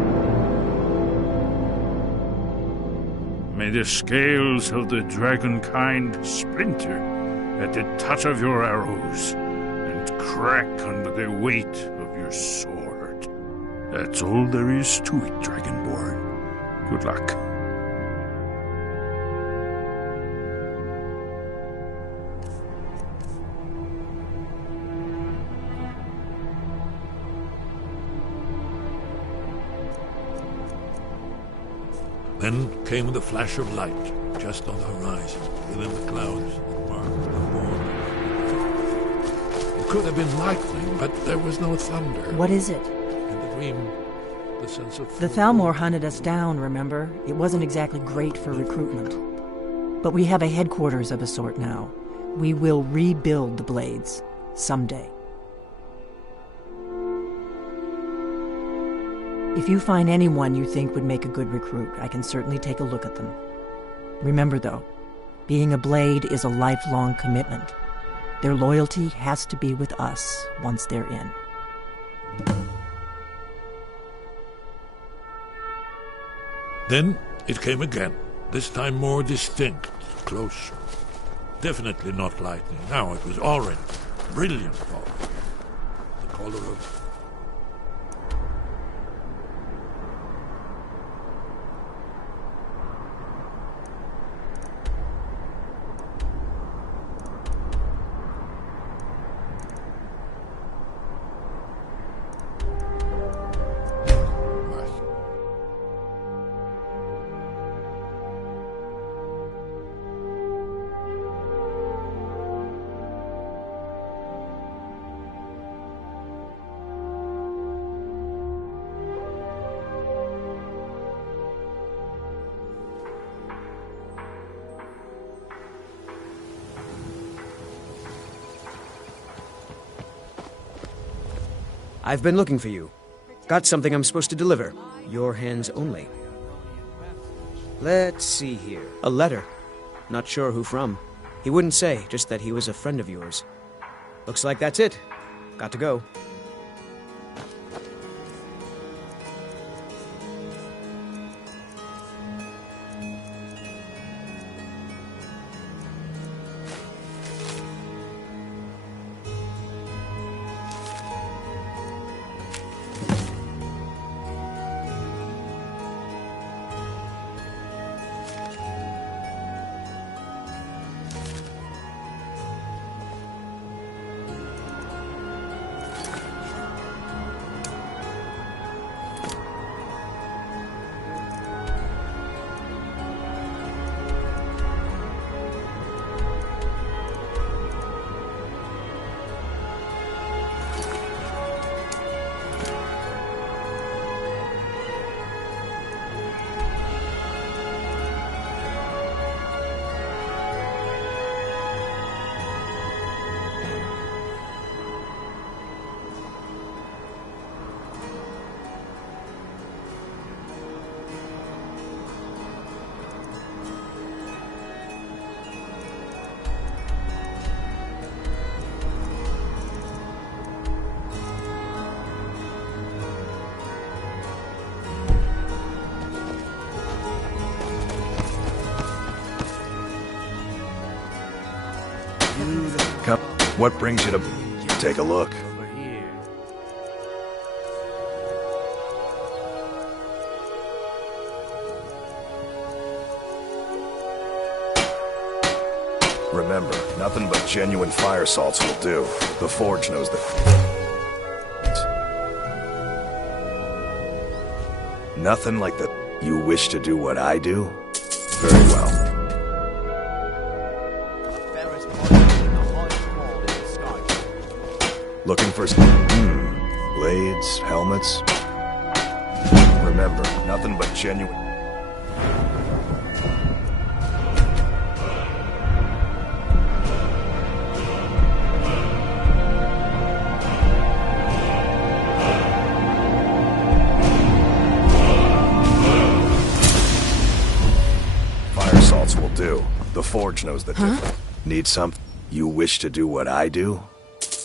May the scales of the dragonkind splinter at the touch of your arrows, and crack under the weight of your sword. That's all there is to it, Dragonborn. Good luck. Then came the flash of light, just on the horizon, within the clouds that marked the border. It could have been lightning, but there was no thunder. What is it? In the dream, the sense of... The Thalmor hunted us down, remember? It wasn't exactly great for recruitment. But we have a headquarters of a sort now. We will rebuild the Blades. Someday. If you find anyone you think would make a good recruit, I can certainly take a look at them. Remember, though, being a Blade is a lifelong commitment. Their loyalty has to be with us once they're in. Then it came again, this time more distinct, closer. Definitely not lightning. Now it was orange, brilliant orange. The color of... I've been looking for you. Got something I'm supposed to deliver. Your hands only. Let's see here. A letter. Not sure who from. He wouldn't say, just that he was a friend of yours. Looks like that's it. Got to go. come. What brings you to take a look? Over here. Remember, nothing but genuine fire salts will do. The Forge knows that. Nothing like the... You wish to do what I do? Very well. Looking for blades, helmets. Remember, nothing but genuine. Fire salts will do. The Forge knows the difference. Need something? You wish to do what I do?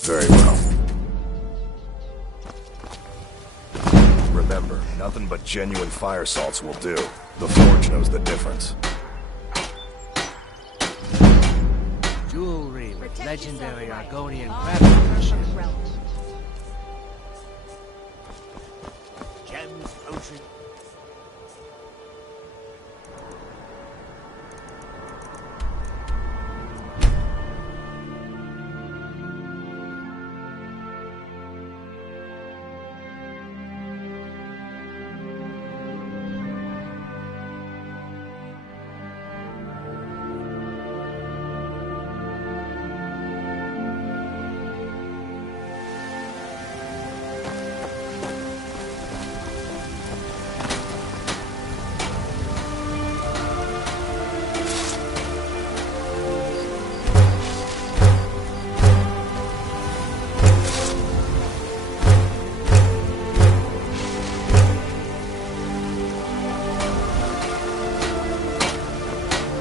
Very well. Remember, nothing but genuine fire salts will do. The Forge knows the difference. Jewelry with legendary Argonian craftsmanship. Gems, poetry.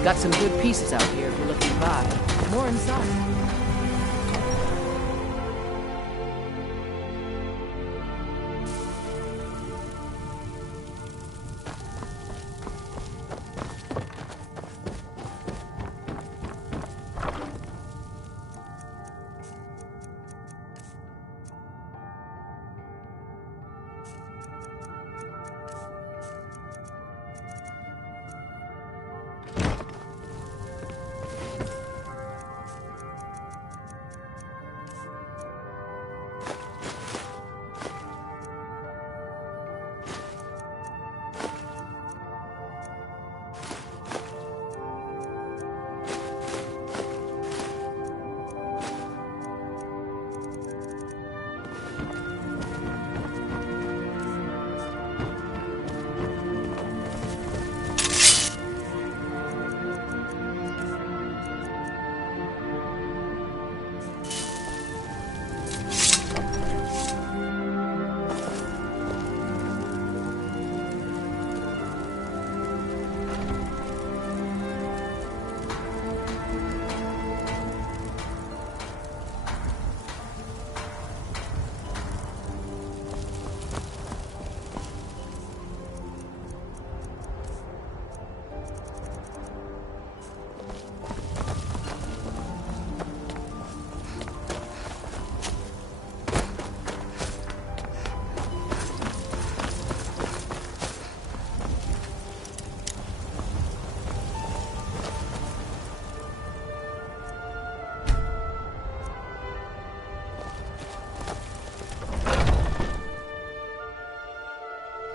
Got some good pieces out here if you're looking to buy. More inside.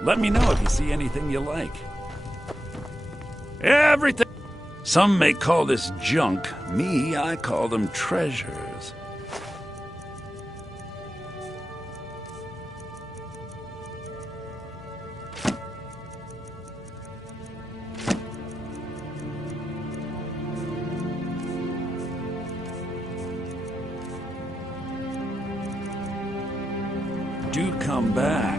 Let me know if you see anything you like. Everything. Some may call this junk. Me, I call them treasures. Do come back.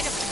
try to flee.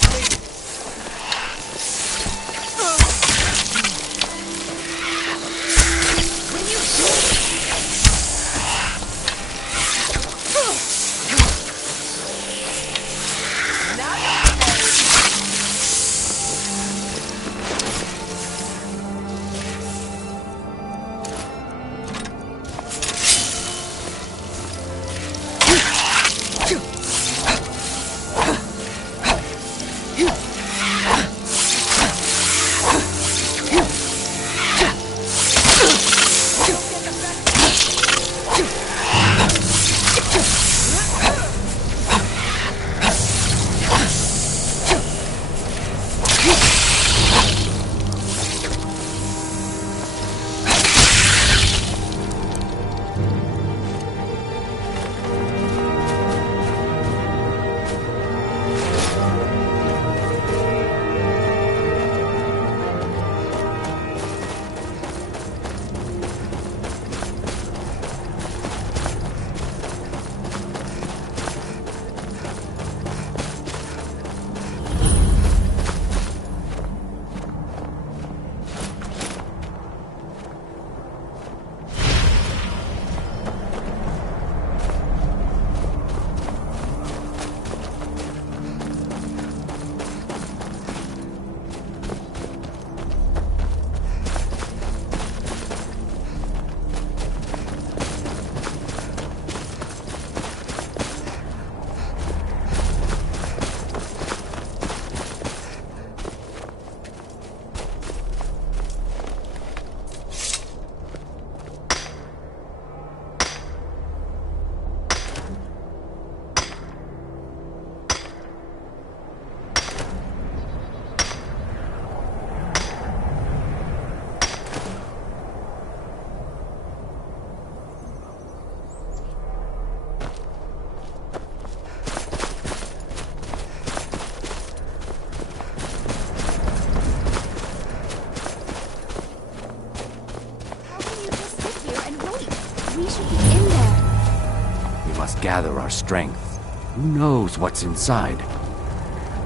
Gather our strength. Who knows what's inside?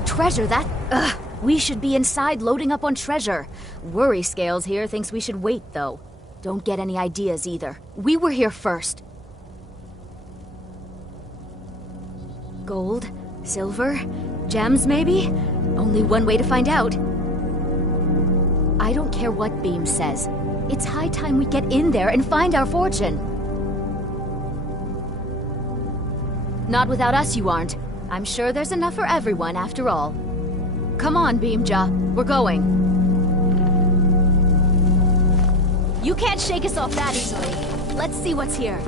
Treasure, that... Ugh. We should be inside loading up on treasure. Worry Scales here thinks we should wait, though. Don't get any ideas either. We were here first. Gold? Silver? Gems, maybe? Only one way to find out. I don't care what Beam says. It's high time we get in there and find our fortune. Not without us, you aren't. I'm sure there's enough for everyone, after all. Come on, Beamja. We're going. You can't shake us off that easily. Let's see what's here.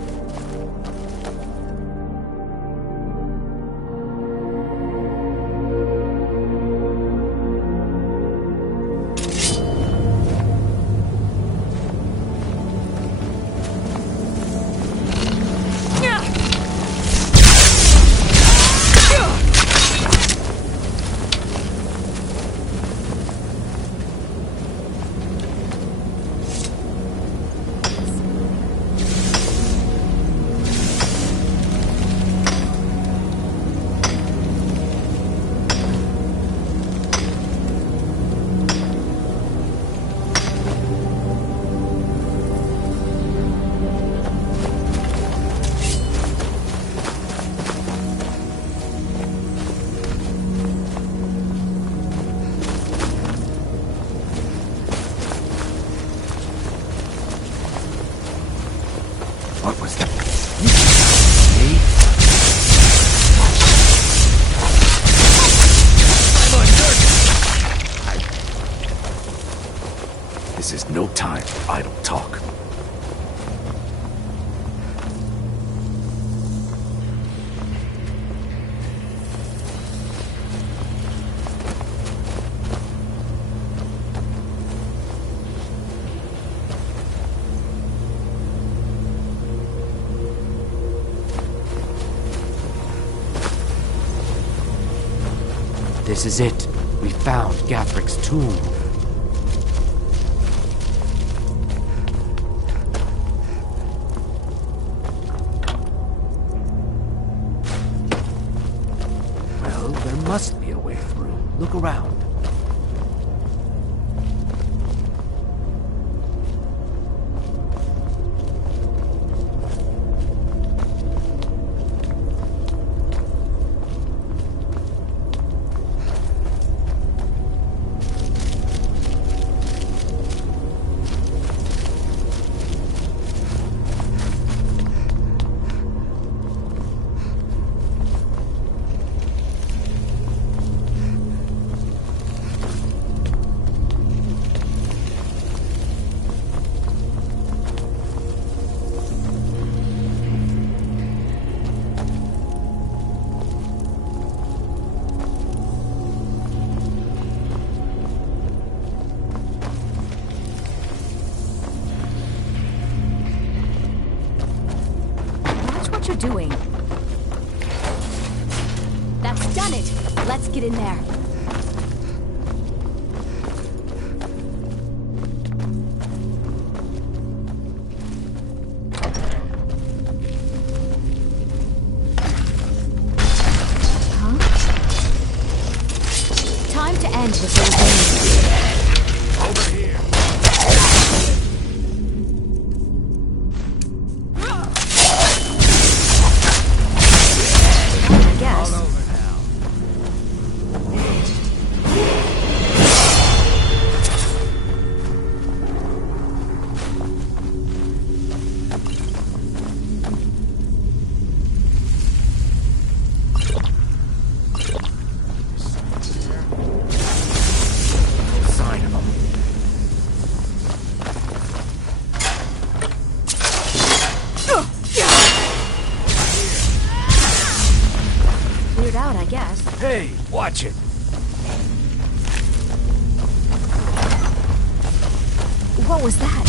What was that? This is no time for idle talk. This is it. We found Gathric's tomb. Well, there must be a way through. Look around. What you're doing. That's done it. Let's get in there. Huh? Time to end this whole game. Over here. Out, I guess. Hey, watch it. What was that?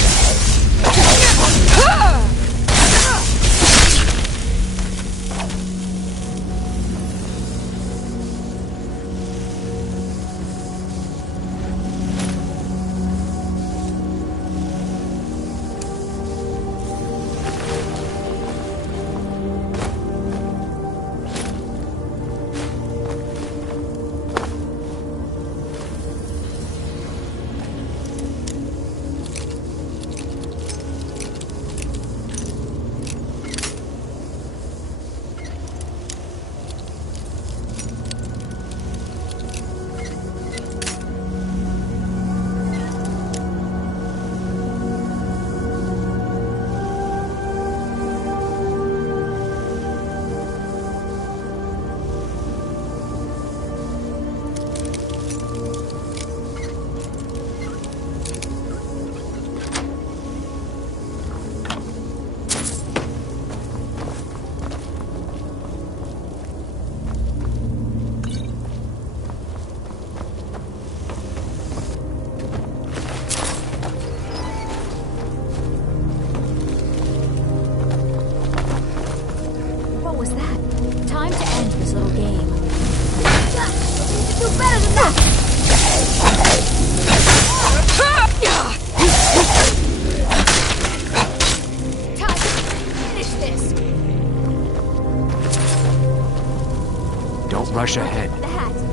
Rush ahead.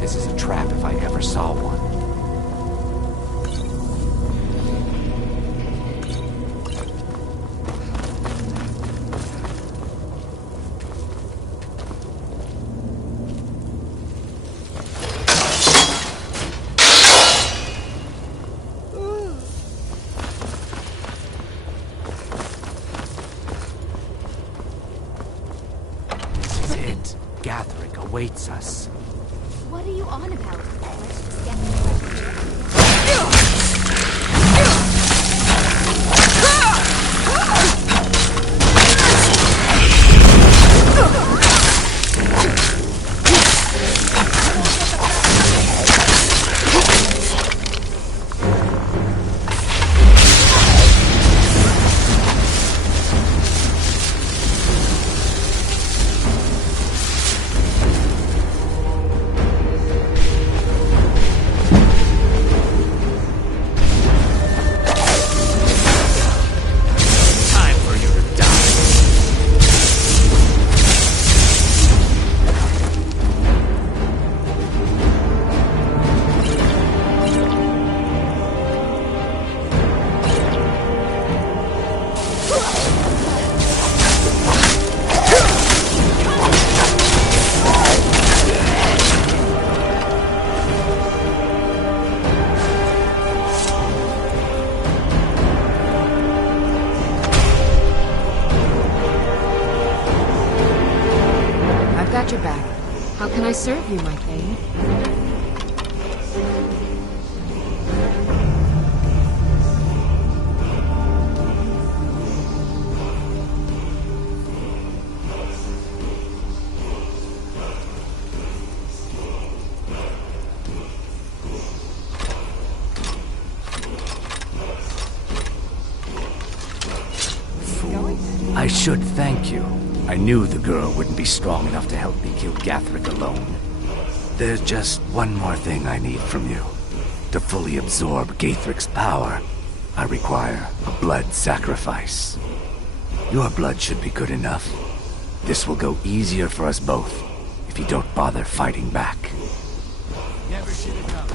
This is a trap if I ever saw one. This is it. Gathering awaits us. What are you on about? Let's just get the How can I serve you, my king? I should thank you. I knew the girl wouldn't be strong enough to help me kill Gathric alone. There's just one more thing I need from you. To fully absorb Gathric's power, I require a blood sacrifice. Your blood should be good enough. This will go easier for us both if you don't bother fighting back. Never should have come.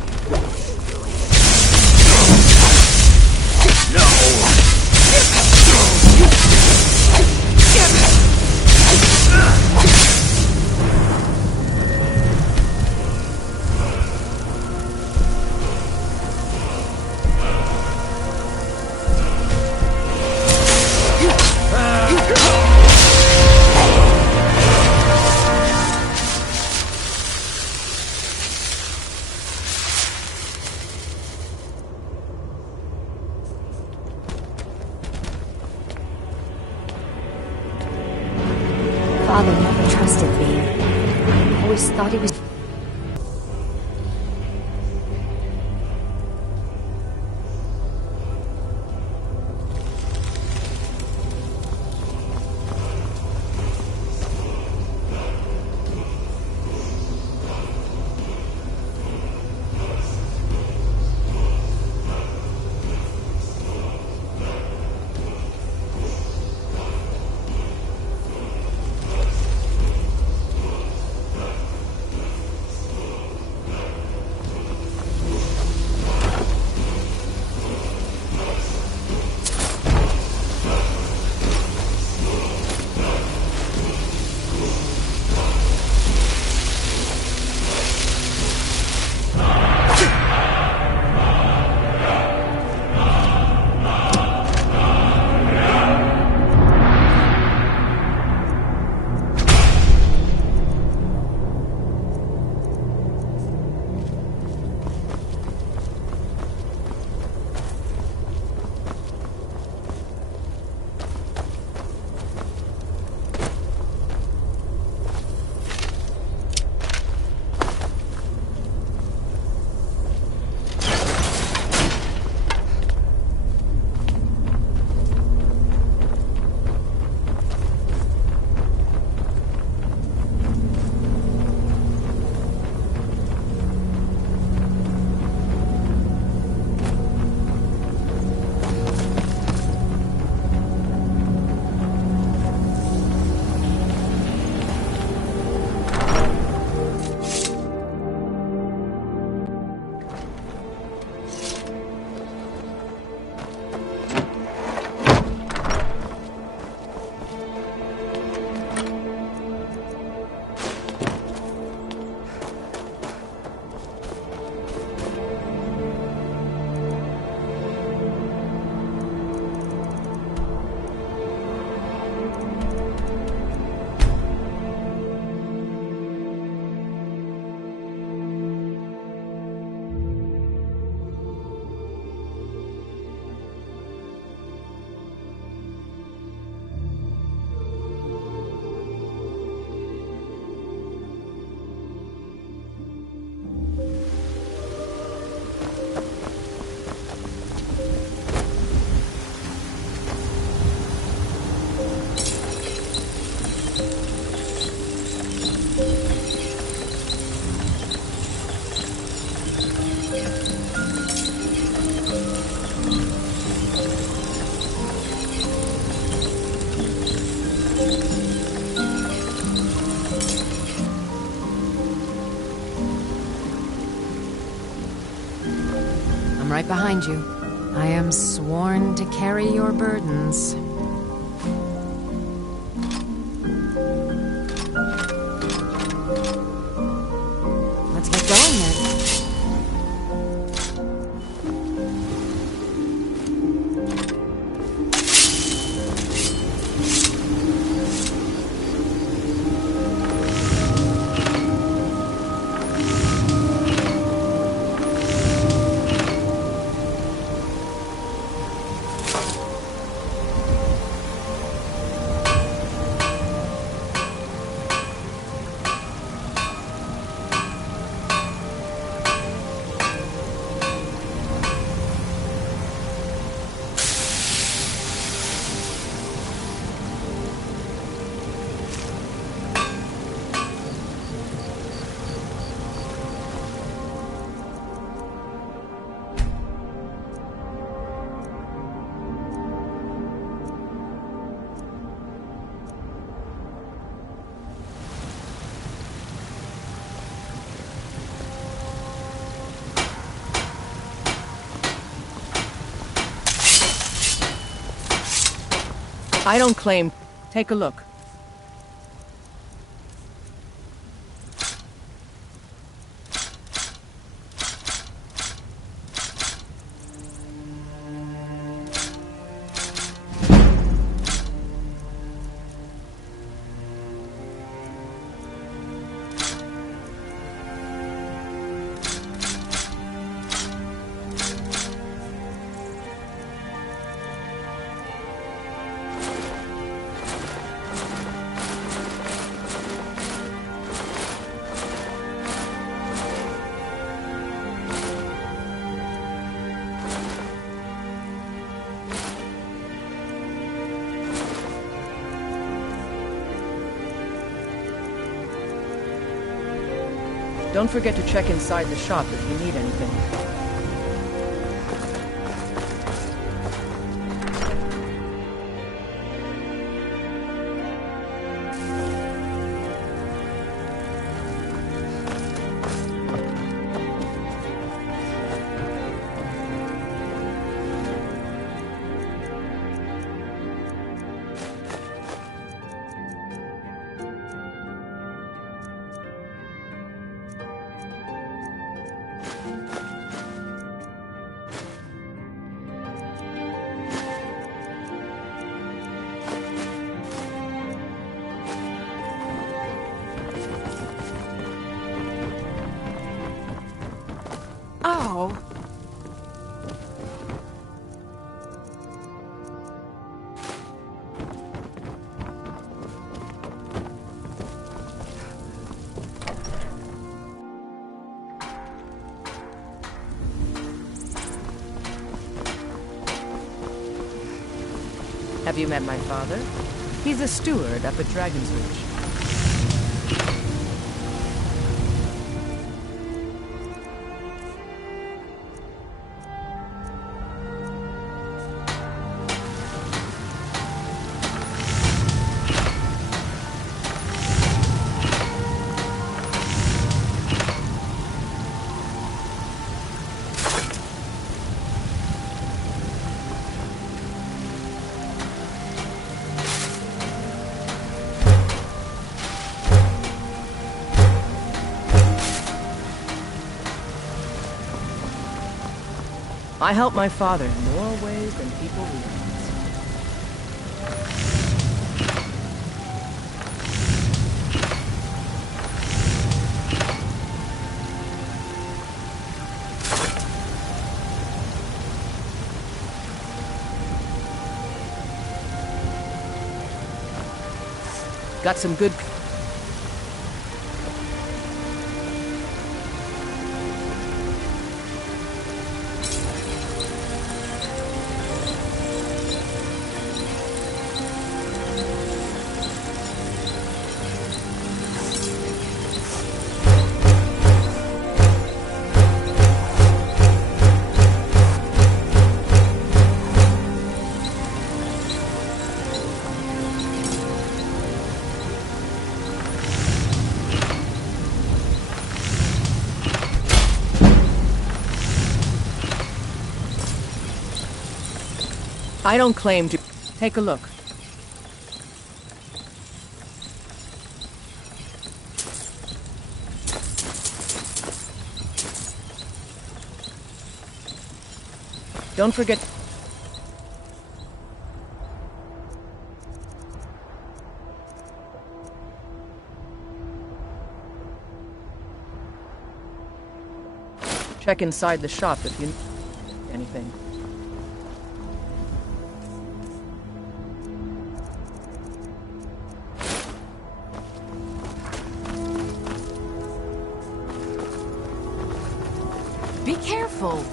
Father never trusted me. Always thought he was... I'm right behind you. I am sworn to carry your burdens. Let's get going then. I don't claim... Take a look. Don't forget to check inside the shop if you need anything. Oh. Have you met my father? He's a steward up at Dragon's Reach. I helped my father in more ways than people realize. Got some good... I don't claim to... Take a look. Don't forget... Check inside the shop if you... anything. Be careful.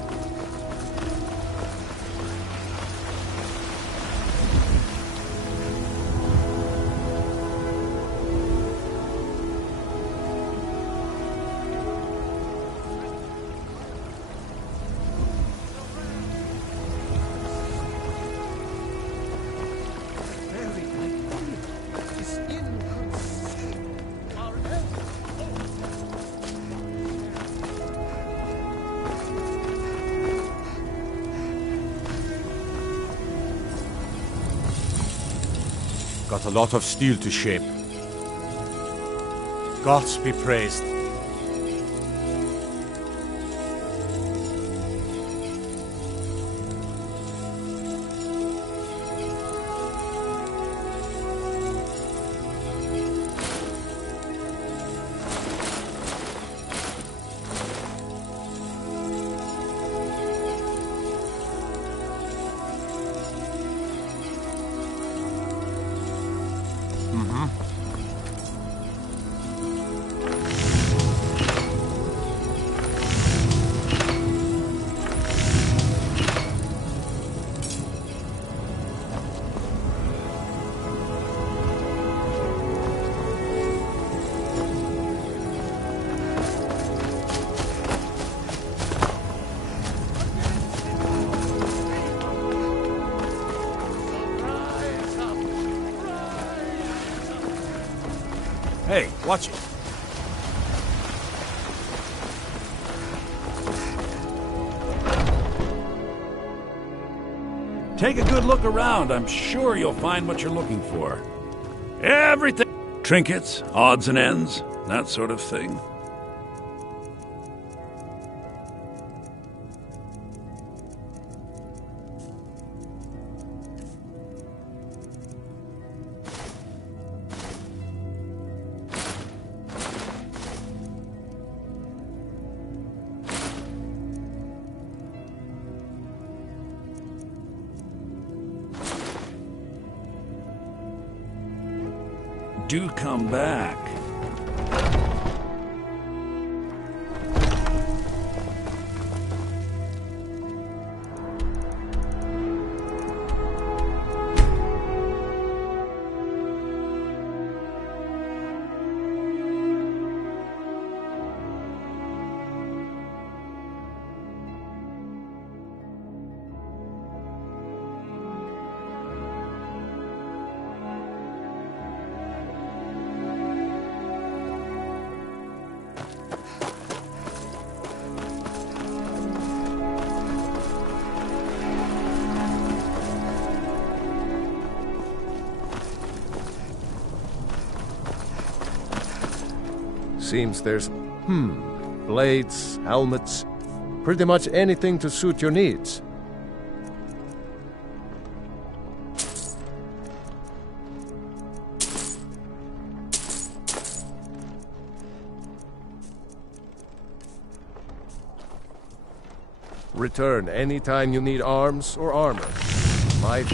got a lot of steel to shape. Gods be praised. Hey, watch it. Take a good look around. I'm sure you'll find what you're looking for. Everything. Trinkets, odds and ends, that sort of thing. Do come back. Seems there's, blades, helmets, pretty much anything to suit your needs. Return anytime you need arms or armor. My...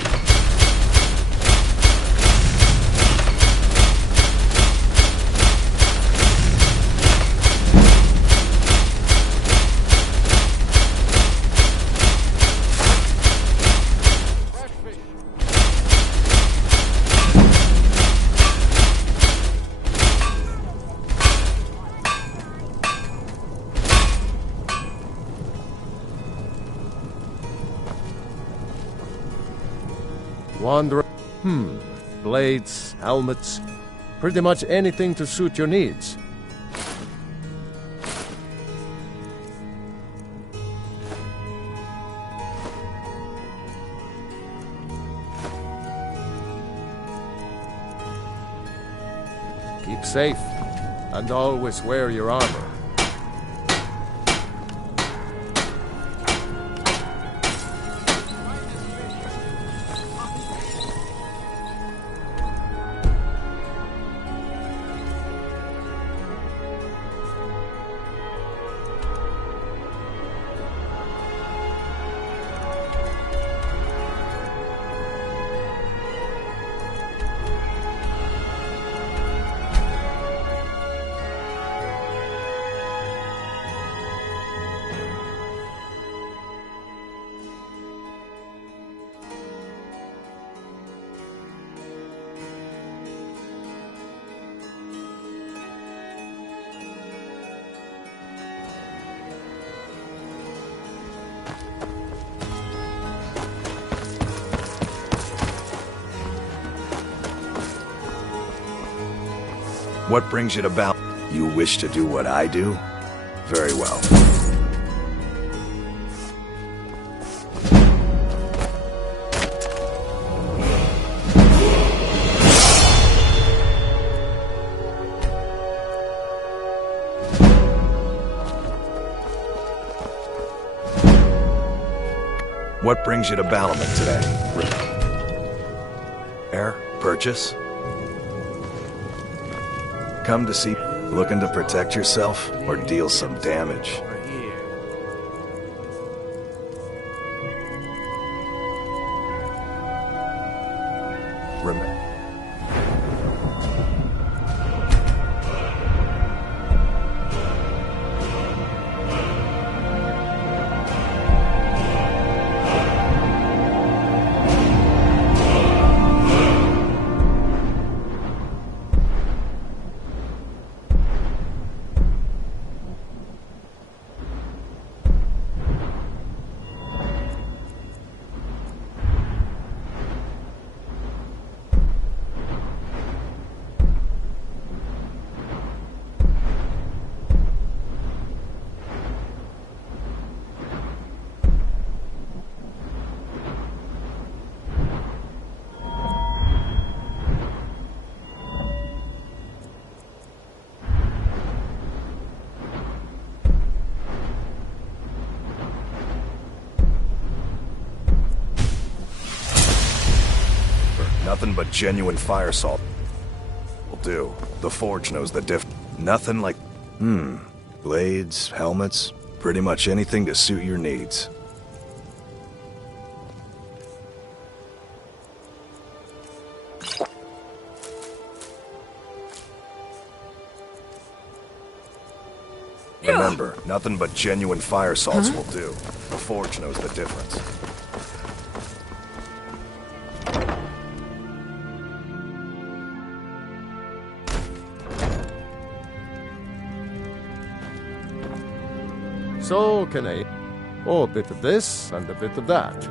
Wander... blades, helmets, pretty much anything to suit your needs. Keep safe, and always wear your armor. What brings you to Val? You wish to do what I do? Very well. What brings you to Balamut today? Air? Purchase? Come to see... Looking to protect yourself or deal some damage? Remember. Nothing but genuine fire salt will do. The Forge knows the diff. Nothing like... Blades, helmets, pretty much anything to suit your needs. Remember, nothing but genuine fire salts will do. The Forge knows the difference. So can I... Oh, a bit of this and a bit of that.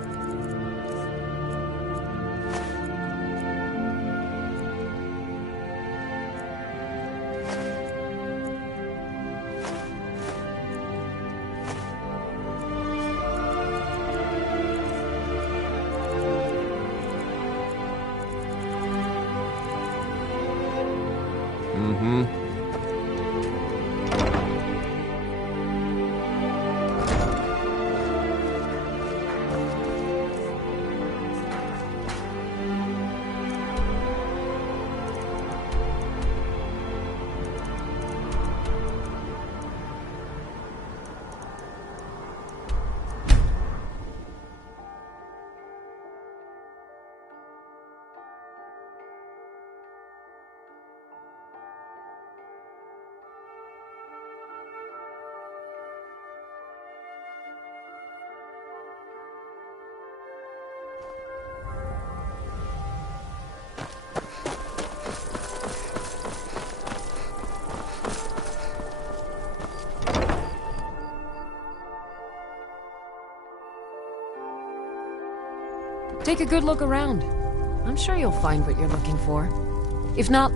Take a good look around. I'm sure you'll find what you're looking for. If not,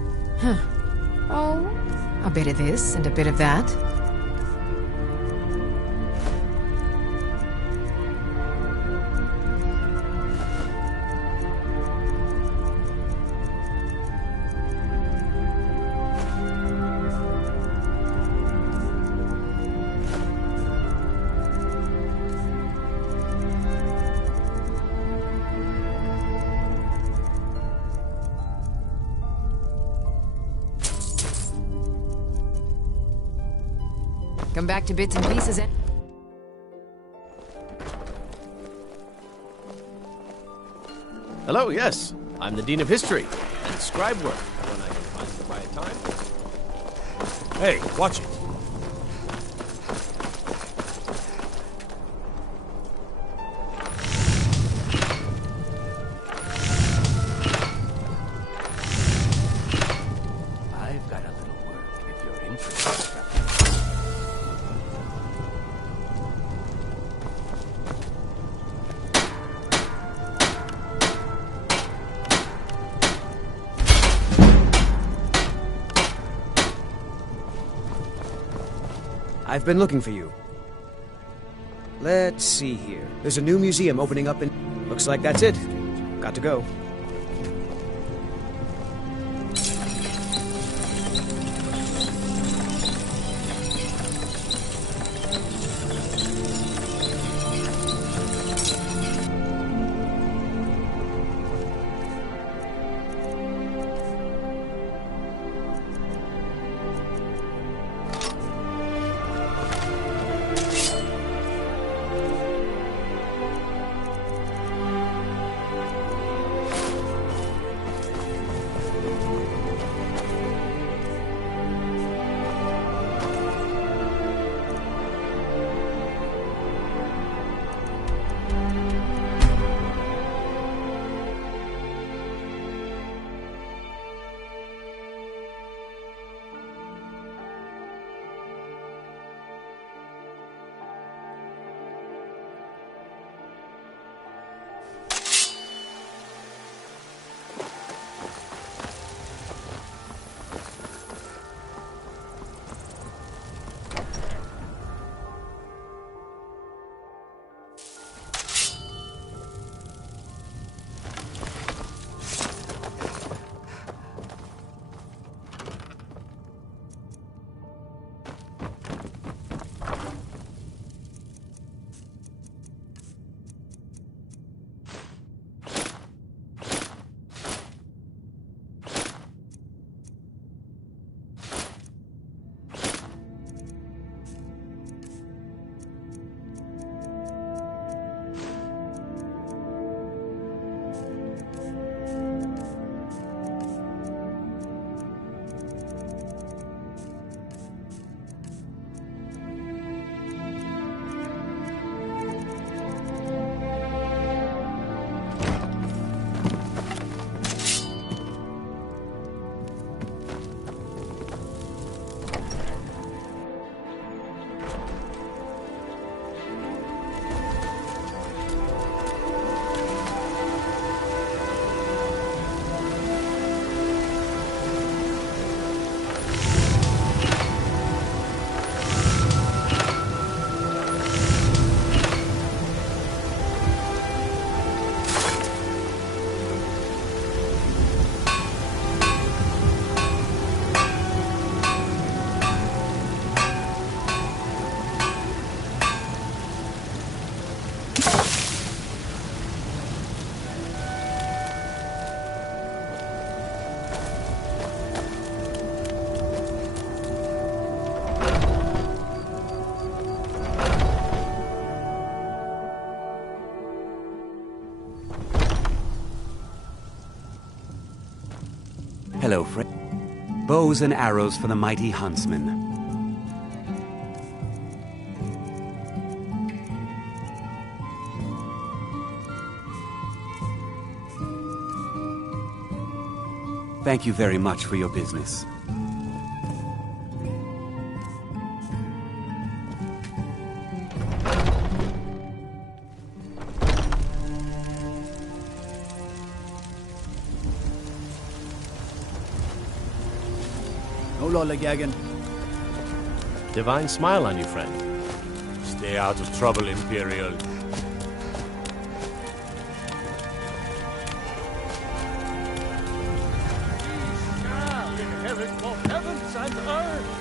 oh, a bit of this and a bit of that. Come back to bits and pieces and... Hello, yes. I'm the Dean of History and Scribe work when I can find some quiet time. Hey, watch it. I've got a little work if you're interested. I've been looking for you. Let's see here. There's a new museum opening up in... Looks like that's it. Got to go. Hello, friend. Bows and arrows for the mighty huntsman. Thank you very much for your business. No lollygagging. Divine smile on you, friend. Stay out of trouble, Imperial. Inherit both heavens and earth!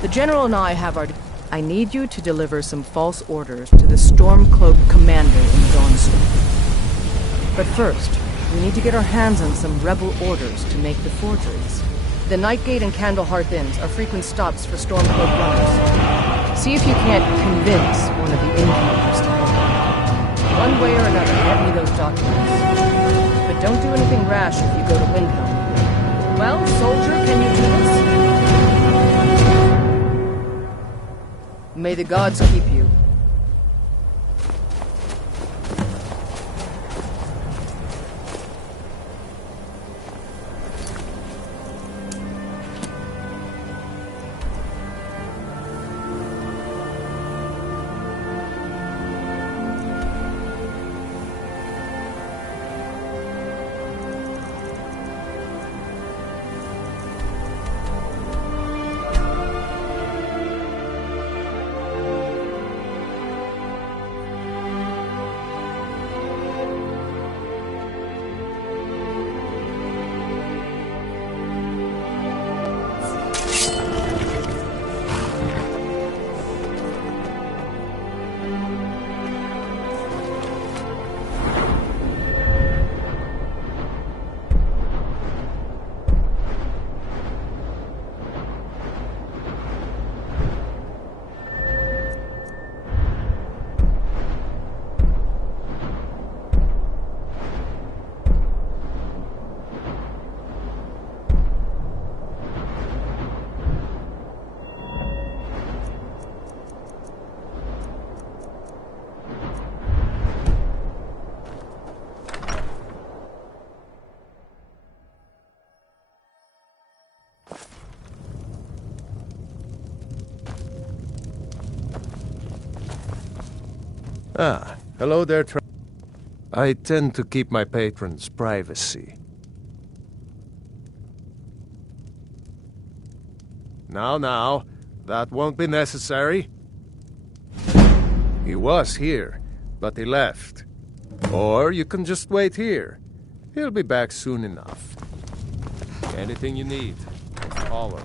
The General and I have our... I need you to deliver some false orders to the Stormcloak Commander in Dawnstone. But first, we need to get our hands on some rebel orders to make the forgeries. The Nightgate and Candlehearth Inns are frequent stops for Stormcloak runners. See if you can't convince one of the innkeepers to help. One way or another, get me those documents. But don't do anything rash if you go to Windhelm. Well, soldier, can you do this? May the gods keep you. Ah, hello there, I tend to keep my patrons' privacy. Now, that won't be necessary. He was here, but he left. Or you can just wait here. He'll be back soon enough. Anything you need, holler.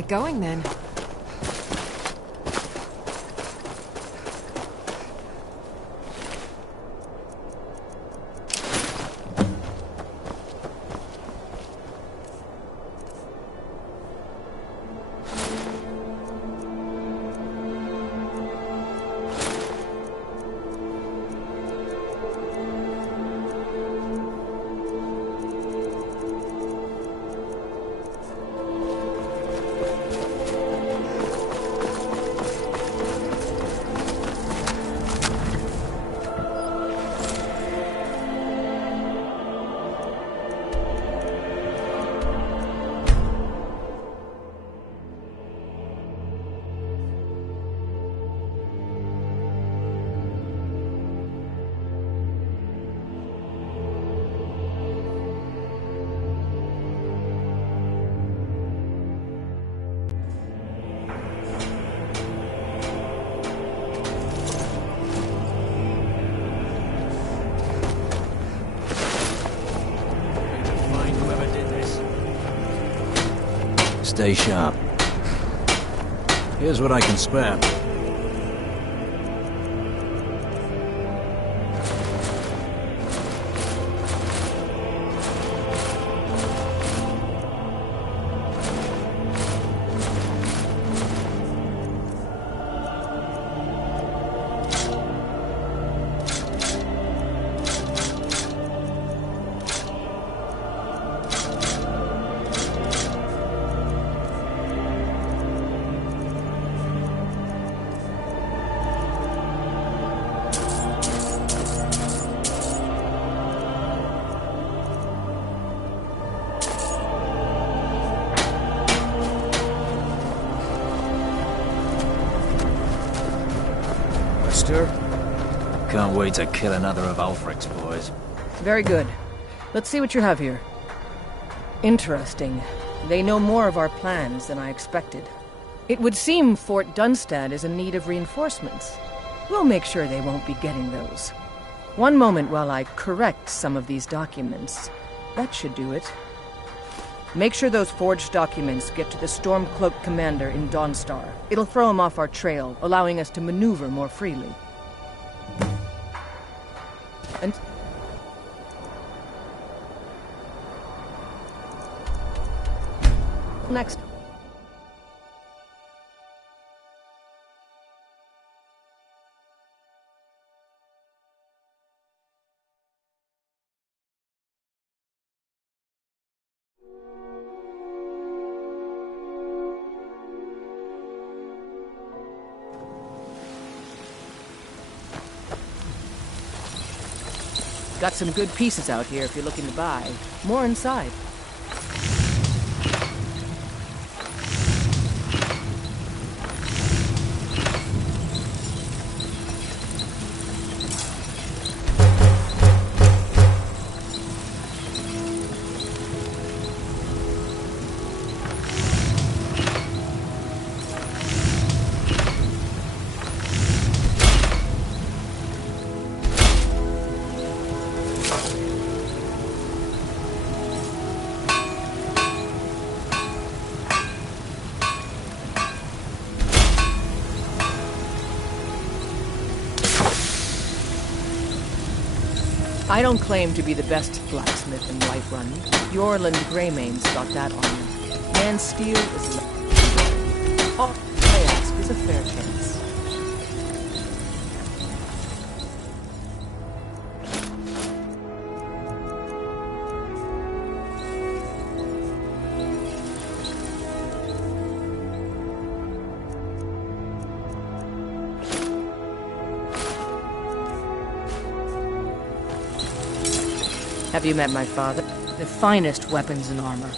get going then. Stay sharp. Here's what I can spare. Can't wait to kill another of Ulfric's boys. Very good. Let's see what you have here. Interesting. They know more of our plans than I expected. It would seem Fort Dunstad is in need of reinforcements. We'll make sure they won't be getting those. One moment while I correct some of these documents. That should do it. Make sure those forged documents get to the Stormcloak commander in Dawnstar. It'll throw him off our trail, allowing us to maneuver more freely. And next. Got some good pieces out here if you're looking to buy. More inside. I don't claim to be the best blacksmith in Whiterun. Yorland Greymane's got that on him. Man's steel is all I ask is a fair chance. Have you met my father? The finest weapons and armor.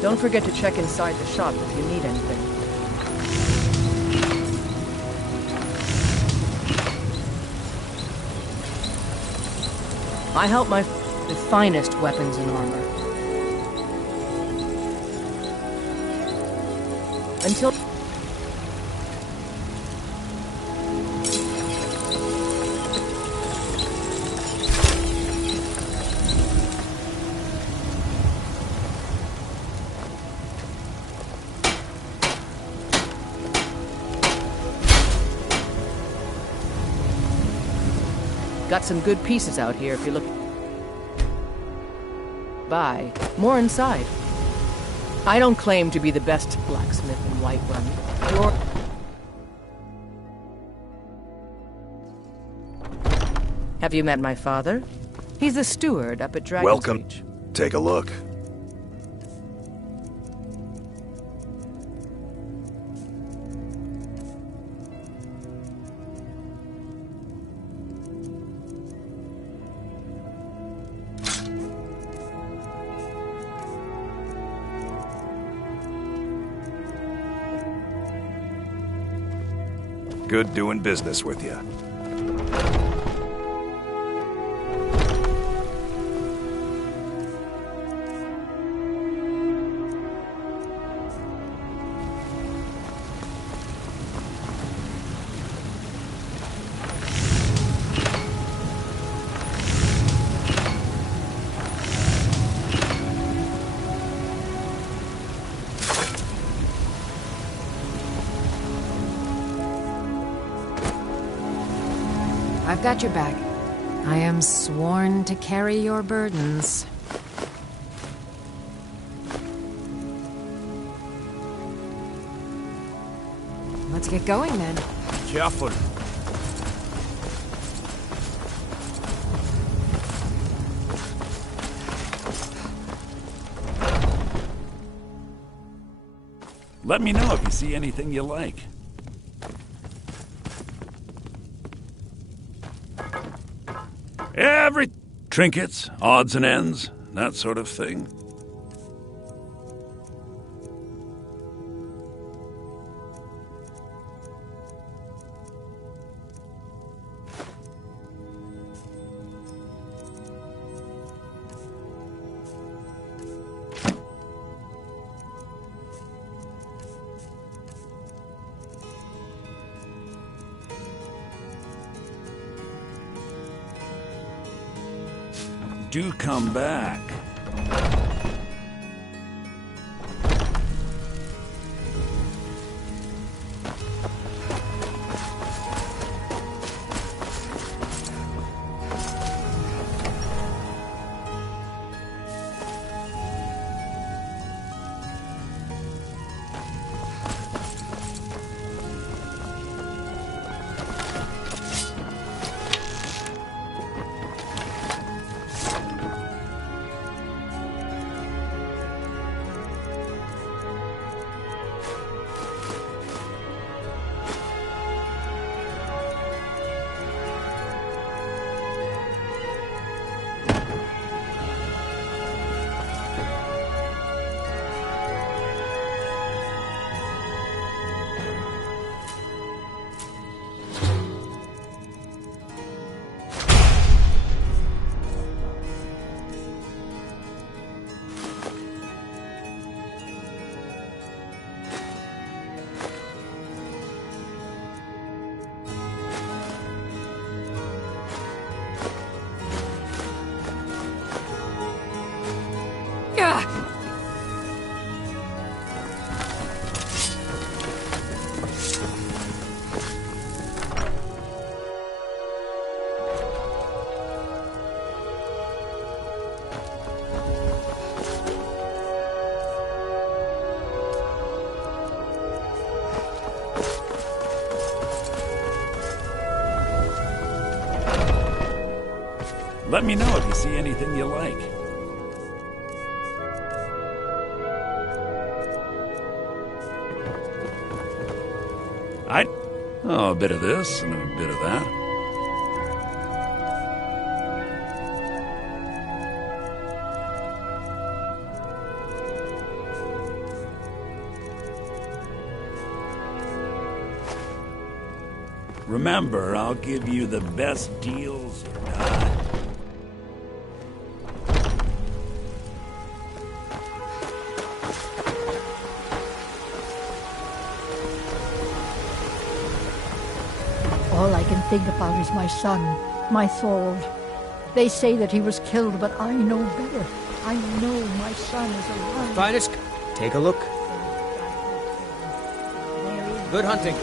Don't forget to check inside the shop if you need anything. I help the finest weapons and armor. Until Got some good pieces out here if you look. Buy more inside. I don't claim to be the best blacksmith in Whiterun. You're... Have you met my father? He's the steward up at Dragon's Welcome. Reach. Take a look. Good doing business with you. I've got your back. I am sworn to carry your burdens. Let's get going then. Careful. Let me know if you see anything you like. Every trinkets, odds and ends, that sort of thing. Do come back. Let me know if you see anything you like. Oh, a bit of this and a bit of that. Remember, I'll give you the best deals or not. All I can think about is my son, my Thord. They say that he was killed, but I know better. I know my son is alive. Finest, take a look. Good hunting.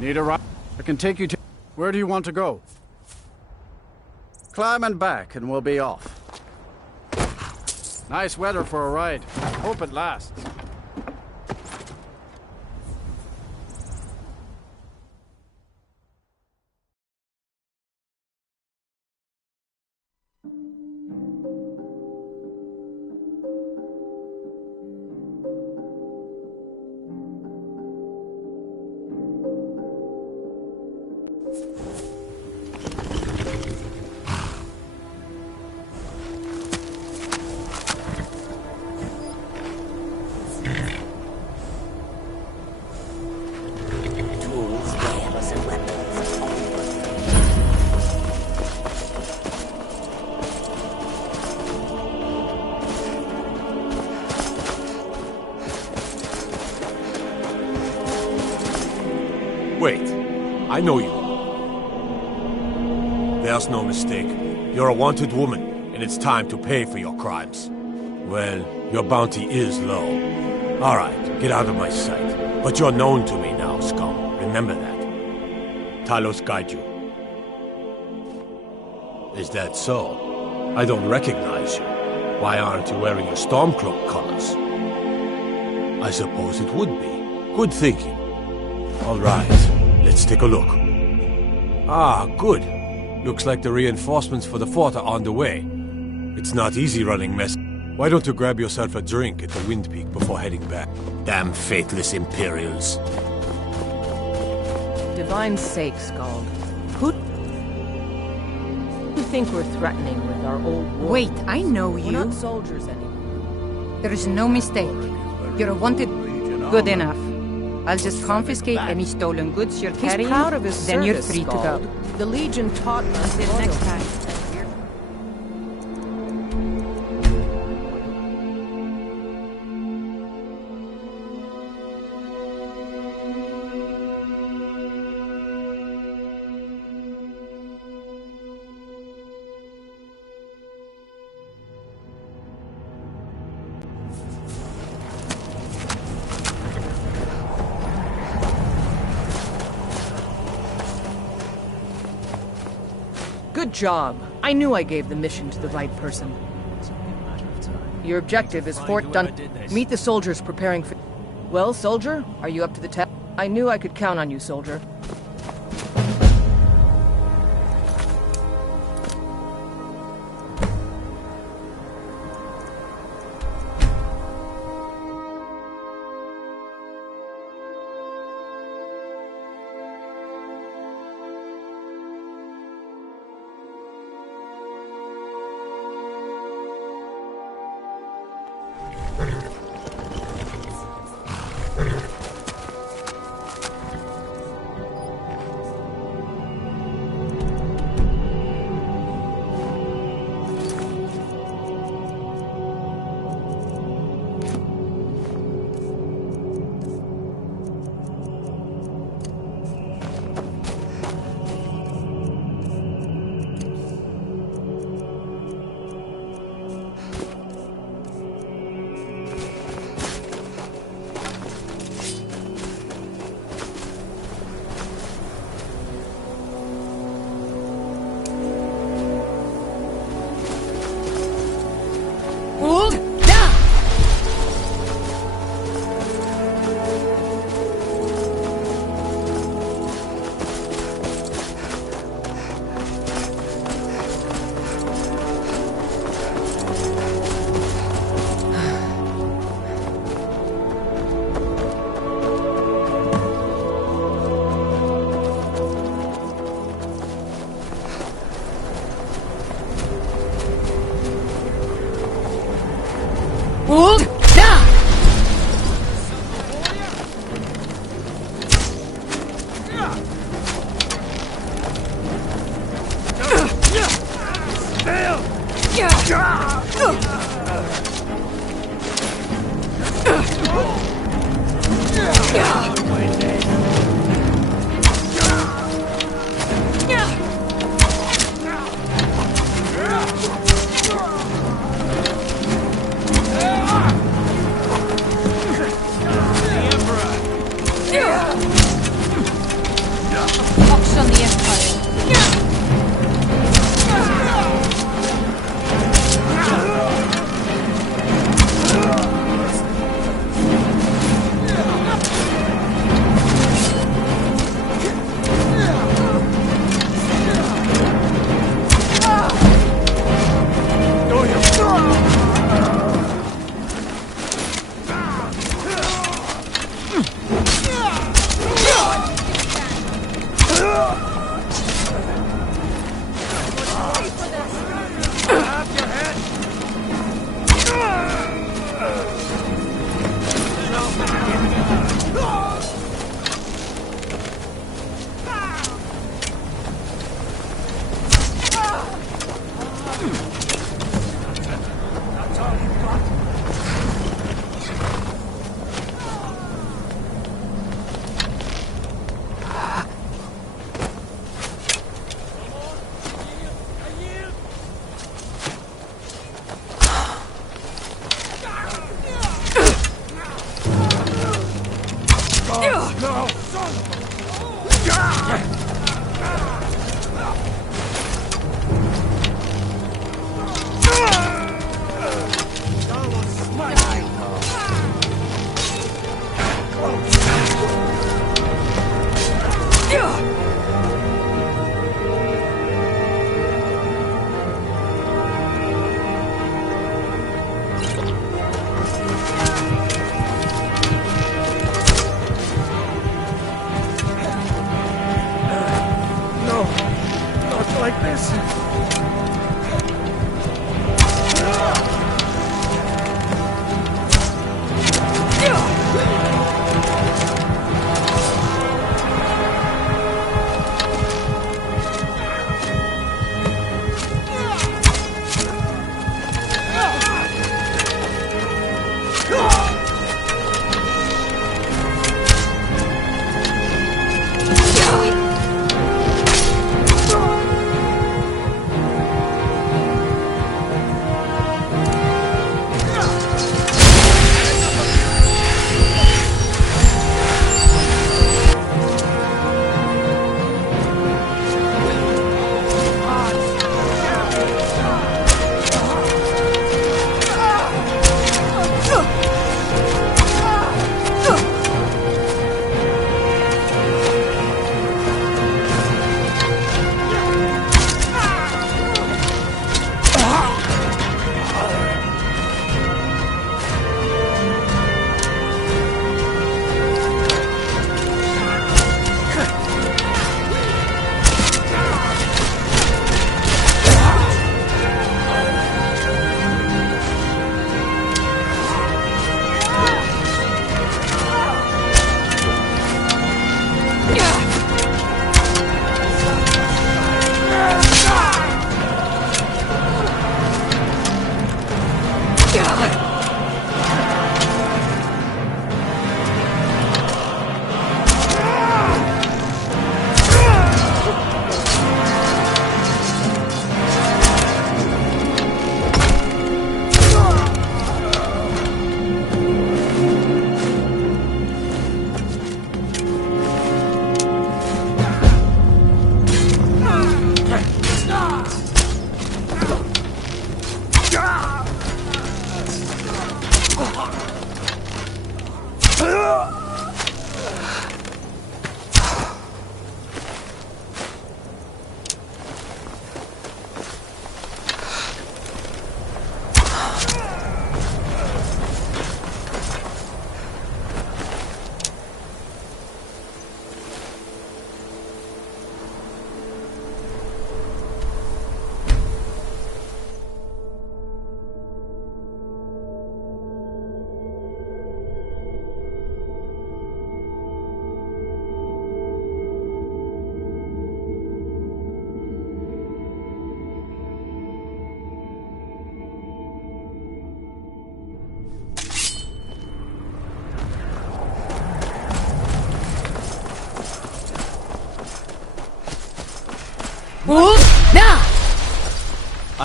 Need a ride? I can take you to... Where do you want to go? Climb and back, and we'll be off. Nice weather for a ride. Hope it lasts. Wait, I know you. There's no mistake. You're a wanted woman, and it's time to pay for your crimes. Well, your bounty is low. Alright, get out of my sight. But you're known to me now, scum. Remember that. Talos guide you. Is that so? I don't recognize you. Why aren't you wearing your Stormcloak colors? I suppose it would be. Good thinking. All right, let's take a look. Ah, good. Looks like the reinforcements for the fort are on the way. It's not easy running mess. Why don't you grab yourself a drink at the Wind Peak before heading back? Damn faithless Imperials. Divine sake, Scald. Who do you think we're threatening with our old war? Wait, I know you. We're not soldiers anymore. There is no mistake. You're a wanted... Good enough. I'll just confiscate any stolen goods you're carrying, He's proud of his then you're service, free Scald. to go. The Legion taught us Until next time. Good job. I knew I gave the mission to the right person. Your objective is Fort Dun. Meet the soldiers preparing for... Well, soldier, are you up to the task? I knew I could count on you, soldier.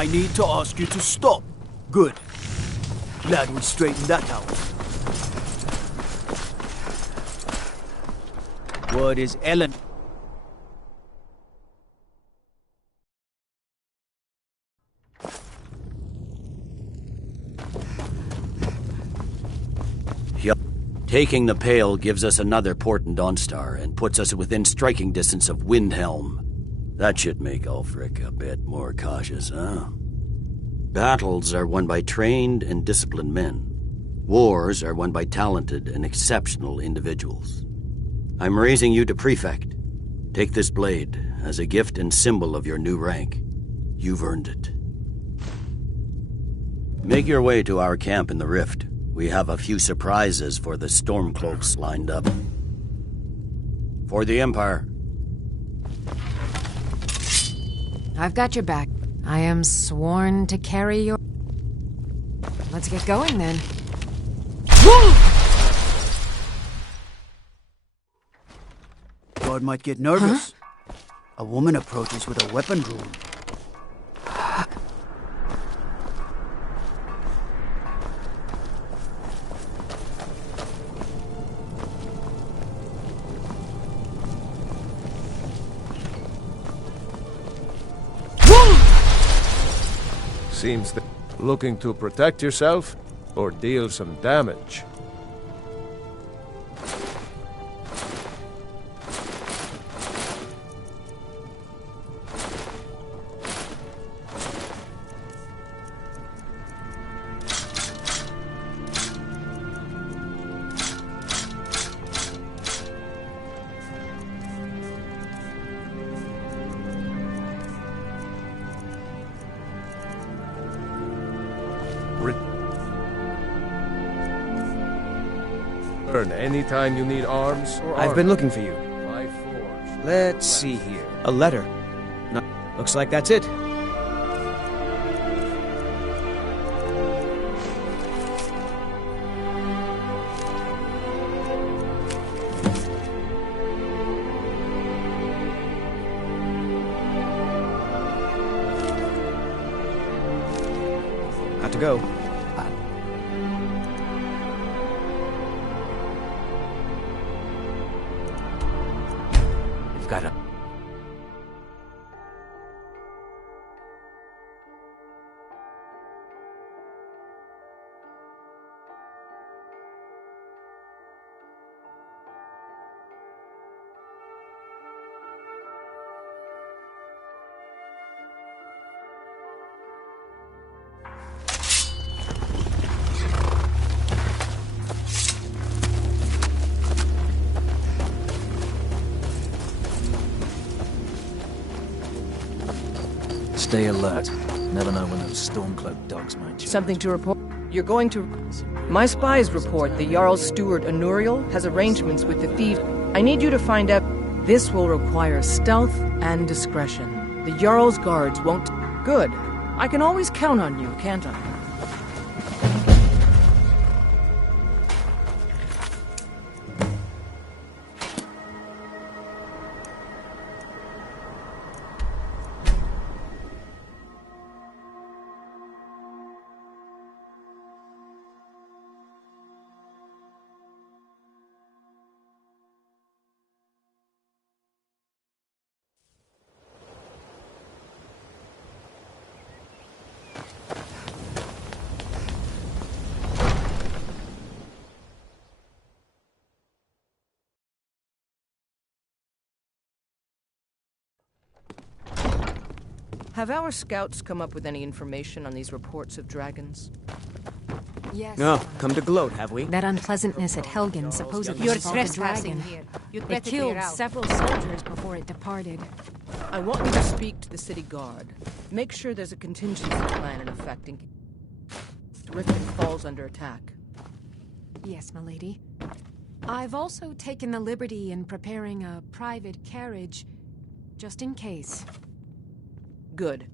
I need to ask you to stop. Good. Glad we straightened that out. What is Ellen? Yup. Taking the Pale gives us another port in Dawnstar and puts us within striking distance of Windhelm. That should make Ulfric a bit more cautious, huh? Battles are won by trained and disciplined men. Wars are won by talented and exceptional individuals. I'm raising you to Prefect. Take this blade as a gift and symbol of your new rank. You've earned it. Make your way to our camp in the Rift. We have a few surprises for the Stormcloaks lined up. For the Empire. I've got your back. I am sworn to carry your... Let's get going, then. God might get nervous. Huh? A woman approaches with a weapon drawn. Seems that looking to protect yourself or deal some damage. Anytime you need arms or I've been looking for you. My forge. Let's see here. A letter. No, looks like that's it. Got to go. Got a... Stay alert. Never know when those Stormcloak dogs might show. Something to report? You're going to... My spies report the Jarl's steward, Anuriel, has arrangements with the thieves. I need you to find out... This will require stealth and discretion. The Jarl's guards won't... Good. I can always count on you, can't I? Have our scouts come up with any information on these reports of dragons? Yes. No, come to gloat, have we? That unpleasantness at Helgen supposedly You're involved a trespassing dragon. here. You'd It better killed clear out. several soldiers before it departed. I want you to speak to the city guard. Make sure there's a contingency plan in effect in case Riften falls under attack. Yes, milady. I've also taken the liberty in preparing a private carriage, just in case. Good.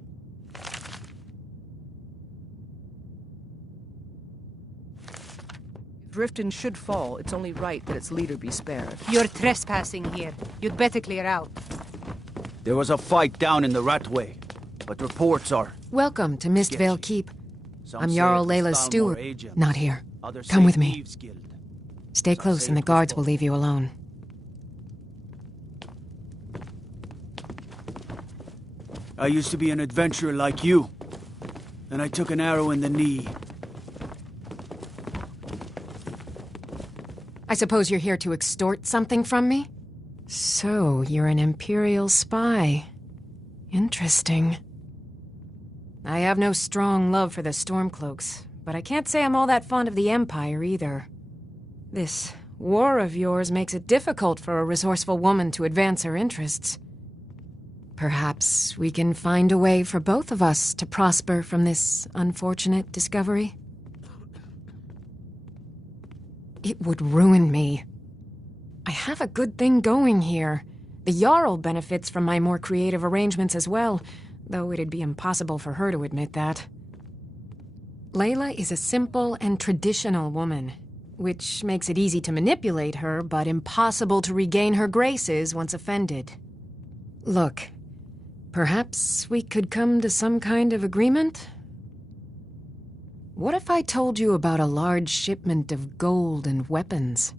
If Riften should fall, it's only right that its leader be spared. You're trespassing here. You'd better clear out. There was a fight down in the Ratway, but reports are... Welcome to Mistvale Keep. Some I'm say Jarl it's Layla's Stalmor steward. agents. Not here. Others Come say with me. Thieves' Guild. Stay close and the guards will leave you alone. I used to be an adventurer like you. Then I took an arrow in the knee. I suppose you're here to extort something from me? So, you're an Imperial spy. Interesting. I have no strong love for the Stormcloaks, but I can't say I'm all that fond of the Empire either. This war of yours makes it difficult for a resourceful woman to advance her interests. Perhaps we can find a way for both of us to prosper from this unfortunate discovery. It would ruin me. I have a good thing going here. The Jarl benefits from my more creative arrangements as well, though it'd be impossible for her to admit that. Layla is a simple and traditional woman, which makes it easy to manipulate her, but impossible to regain her graces once offended. Look, perhaps we could come to some kind of agreement? What if I told you about a large shipment of gold and weapons?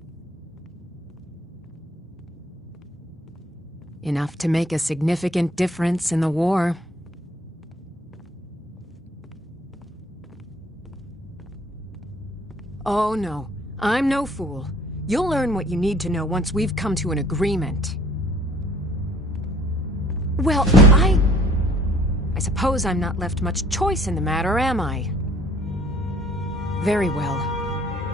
Enough to make a significant difference in the war. Oh no, I'm no fool. You'll learn what you need to know once we've come to an agreement. Well, I suppose I'm not left much choice in the matter, am I? Very well.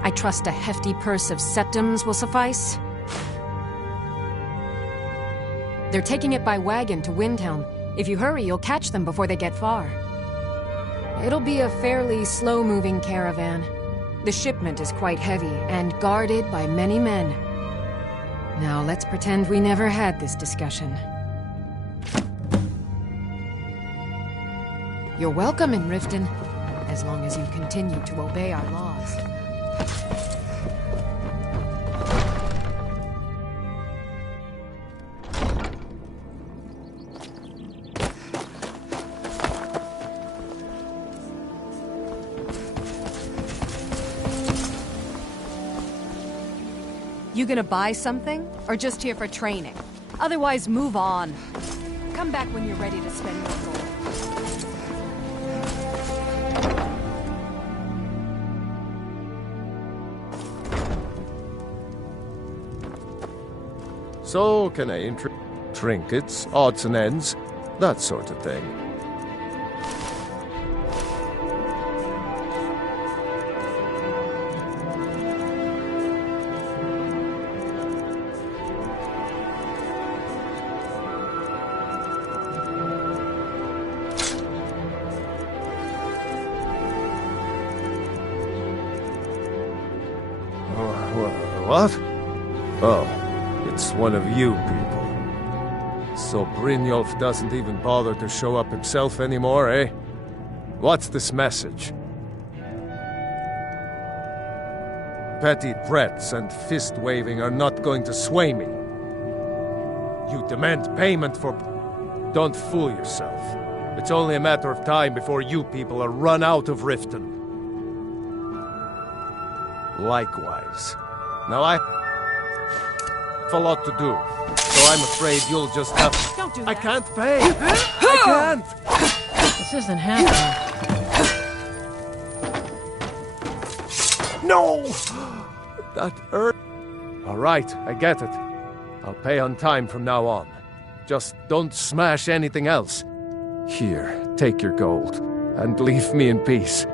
I trust a hefty purse of septims will suffice. They're taking it by wagon to Windhelm. If you hurry, you'll catch them before they get far. It'll be a fairly slow-moving caravan. The shipment is quite heavy and guarded by many men. Now let's pretend we never had this discussion. You're welcome in Riften, as long as you continue to obey our laws. You gonna buy something, or just here for training? Otherwise, move on. Come back when you're ready to spend more gold. So, can I trinkets, odds and ends, that sort of thing. What? Oh, it's one of you people. So Brynjolf doesn't even bother to show up himself anymore, eh? What's this message? Petty threats and fist-waving are not going to sway me. You demand payment for... Don't fool yourself. It's only a matter of time before you people are run out of Riften. Likewise. Now I have a lot to do, so I'm afraid you'll just have... Don't do that. I can't pay! I can't! This isn't happening. No! That hurt. All right, I get it. I'll pay on time from now on. Just don't smash anything else. Here, take your gold, and leave me in peace.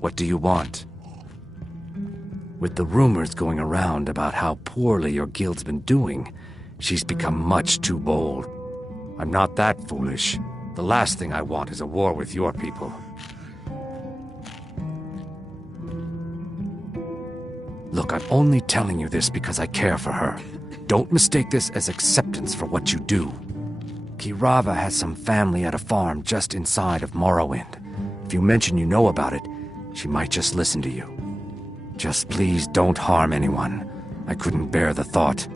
What do you want? With the rumors going around about how poorly your guild's been doing, she's become much too bold. I'm not that foolish. The last thing I want is a war with your people. Look, I'm only telling you this because I care for her. Don't mistake this as acceptance for what you do. Kirava has some family at a farm just inside of Morrowind. If you mention you know about it, she might just listen to you. Just please don't harm anyone. I couldn't bear the thought.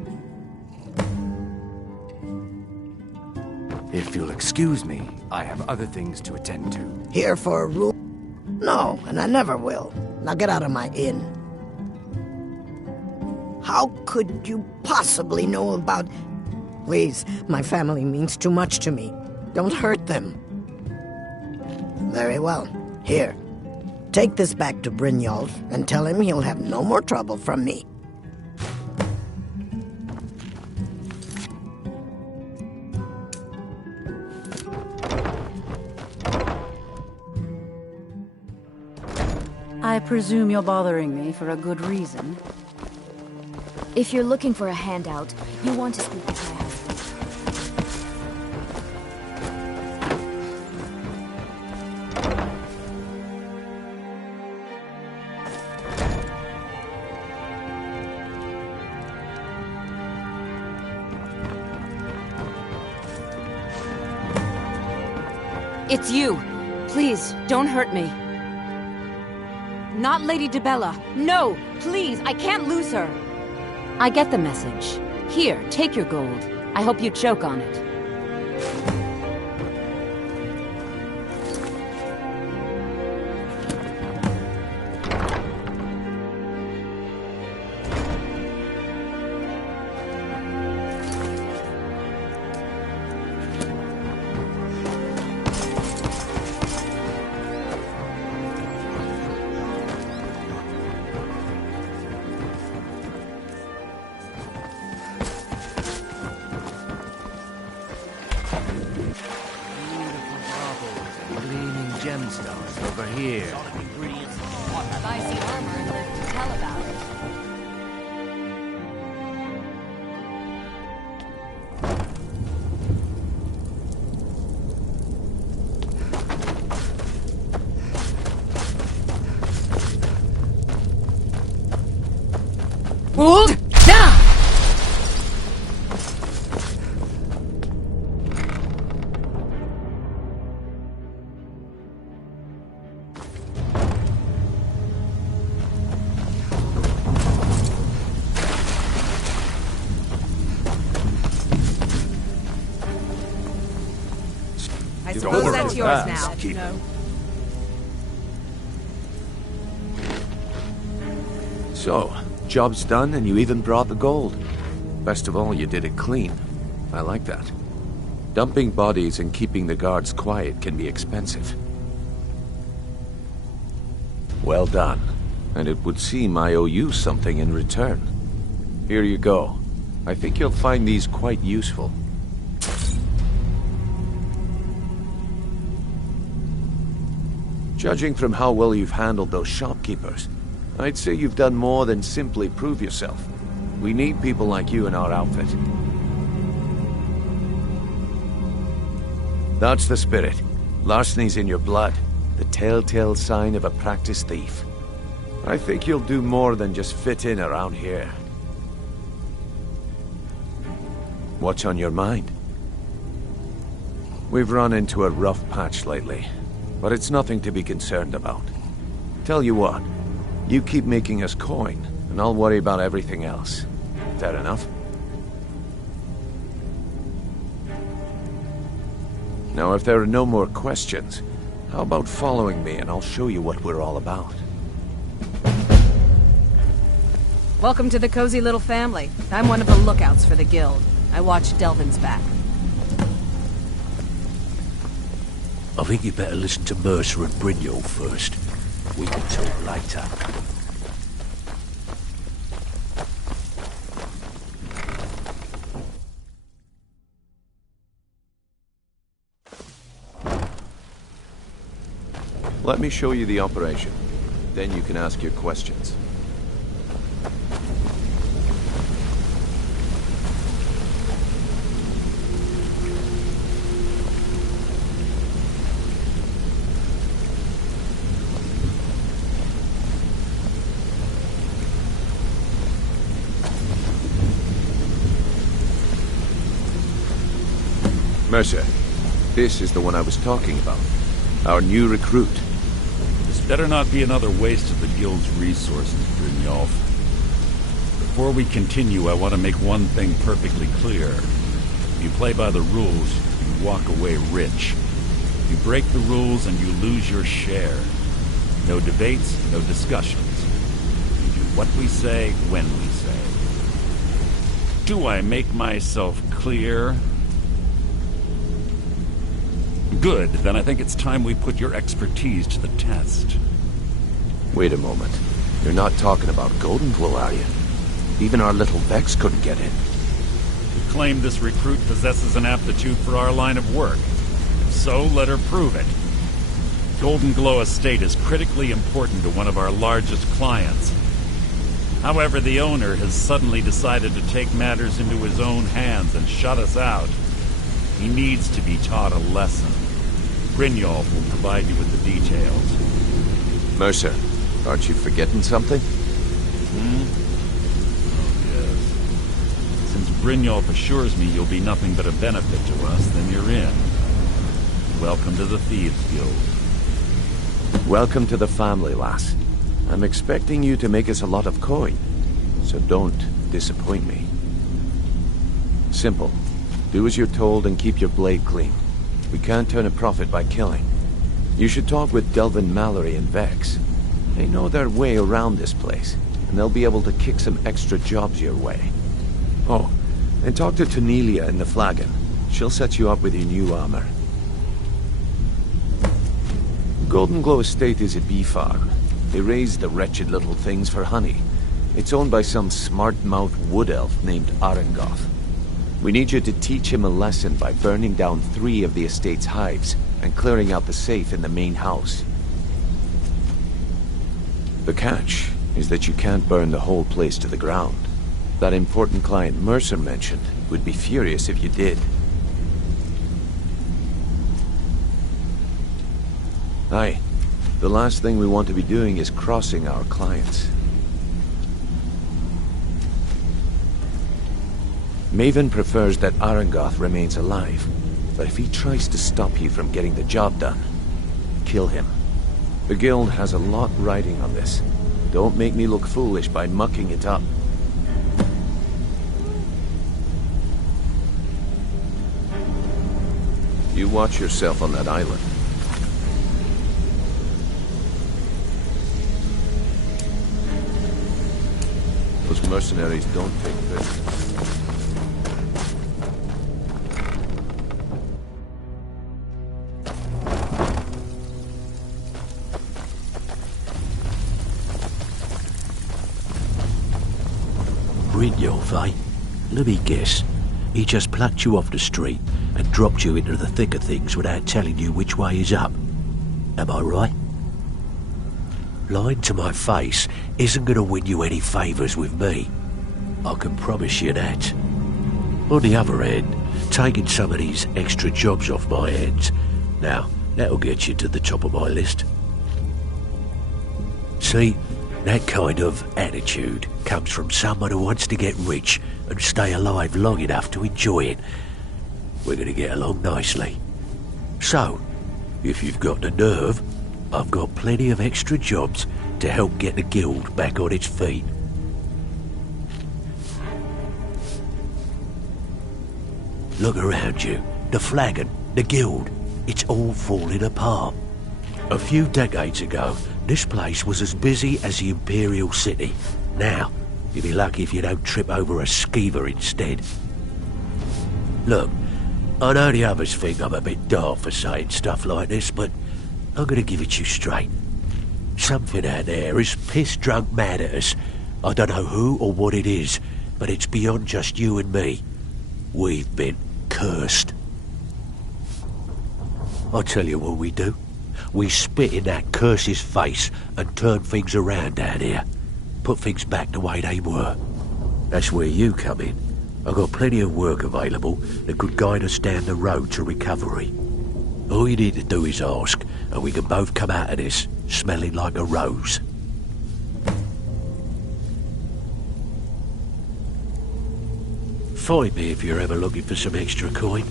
If you'll excuse me, I have other things to attend to. Here for a room? No, and I never will. Now get out of my inn. How could you possibly know about... Please, my family means too much to me. Don't hurt them. Very well. Here. Take this back to Brynjolf and tell him he'll have no more trouble from me. I presume you're bothering me for a good reason. If you're looking for a handout, you want to speak with my husband. It's you. Please, don't hurt me. not Lady DeBella. No, please, I can't lose her. I get the message. Here, take your gold. I hope you choke on it. Gemstones over here. Have I seen armor and lived to tell about it? Hold down! I suppose that's yours now. Keep it. So, job's done and you even brought the gold. Best of all, you did it clean. I like that. Dumping bodies and keeping the guards quiet can be expensive. Well done. And it would seem I owe you something in return. Here you go. I think you'll find these quite useful. Judging from how well you've handled those shopkeepers, I'd say you've done more than simply prove yourself. We need people like you in our outfit. That's the spirit. Larceny's in your blood. The telltale sign of a practiced thief. I think you'll do more than just fit in around here. What's on your mind? We've run into a rough patch lately, but it's nothing to be concerned about. Tell you what, you keep making us coin, and I'll worry about everything else. Fair enough? Now, if there are no more questions, how about following me and I'll show you what we're all about? Welcome to the cozy little family. I'm one of the lookouts for the guild. I watch Delvin's back. I think you better listen to Mercer and Brynjolf first. We can talk later. Let me show you the operation. Then you can ask your questions. Mercer, this is the one I was talking about. Our new recruit. This better not be another waste of the guild's resources, Brynjolf. Before we continue, I want to make one thing perfectly clear. If you play by the rules, you walk away rich. You break the rules and you lose your share. No debates, no discussions. We do what we say, when we say. Do I make myself clear? Good, then I think it's time we put your expertise to the test. Wait a moment. You're not talking about Golden Glow, are you? Even our little Vex couldn't get in. You claim this recruit possesses an aptitude for our line of work. If so, let her prove it. Golden Glow Estate is critically important to one of our largest clients. However, the owner has suddenly decided to take matters into his own hands and shut us out. He needs to be taught a lesson. Brynjolf will provide you with the details. Mercer, aren't you forgetting something? Oh, yes. Since Brynjolf assures me you'll be nothing but a benefit to us, then you're in. Welcome to the Thieves Guild. Welcome to the family, lass. I'm expecting you to make us a lot of coin, so don't disappoint me. Simple. Do as you're told and keep your blade clean. We can't turn a profit by killing. You should talk with Delvin Mallory and Vex. They know their way around this place, and they'll be able to kick some extra jobs your way. Oh, and talk to Cornelia in the Flagon. She'll set you up with your new armor. Golden Glow Estate is a bee farm. They raise the wretched little things for honey. It's owned by some smart-mouthed wood elf named Arengoth. We need you to teach him a lesson by burning down 3 of the estate's hives and clearing out the safe in the main house. The catch is that you can't burn the whole place to the ground. That important client Mercer mentioned would be furious if you did. Aye. The last thing we want to be doing is crossing our clients. Maven prefers that Arengoth remains alive, but if he tries to stop you from getting the job done, kill him. The guild has a lot riding on this. Don't make me look foolish by mucking it up. You watch yourself on that island. Those mercenaries don't take prisoners. Brynjolf, eh? Let me guess. He just plucked you off the street and dropped you into the thick of things without telling you which way is up. Am I right? Lying to my face isn't going to win you any favours with me. I can promise you that. On the other hand, taking some of these extra jobs off my hands, now, that'll get you to the top of my list. See, that kind of attitude comes from someone who wants to get rich and stay alive long enough to enjoy it. We're going to get along nicely. So, if you've got the nerve, I've got plenty of extra jobs to help get the guild back on its feet. Look around you. The Flagon, the guild, it's all falling apart. A few decades ago, this place was as busy as the Imperial City. Now, you'll be lucky if you don't trip over a skeever instead. Look, I know the others think I'm a bit daft for saying stuff like this, but I'm gonna give it you straight. Something out there is piss-drunk mad at us. I don't know who or what it is, but it's beyond just you and me. We've been cursed. I'll tell you what we do. We spit in that curse's face and turn things around down here. Put things back the way they were. That's where you come in. I've got plenty of work available that could guide us down the road to recovery. All you need to do is ask, and we can both come out of this smelling like a rose. Find me if you're ever looking for some extra coin.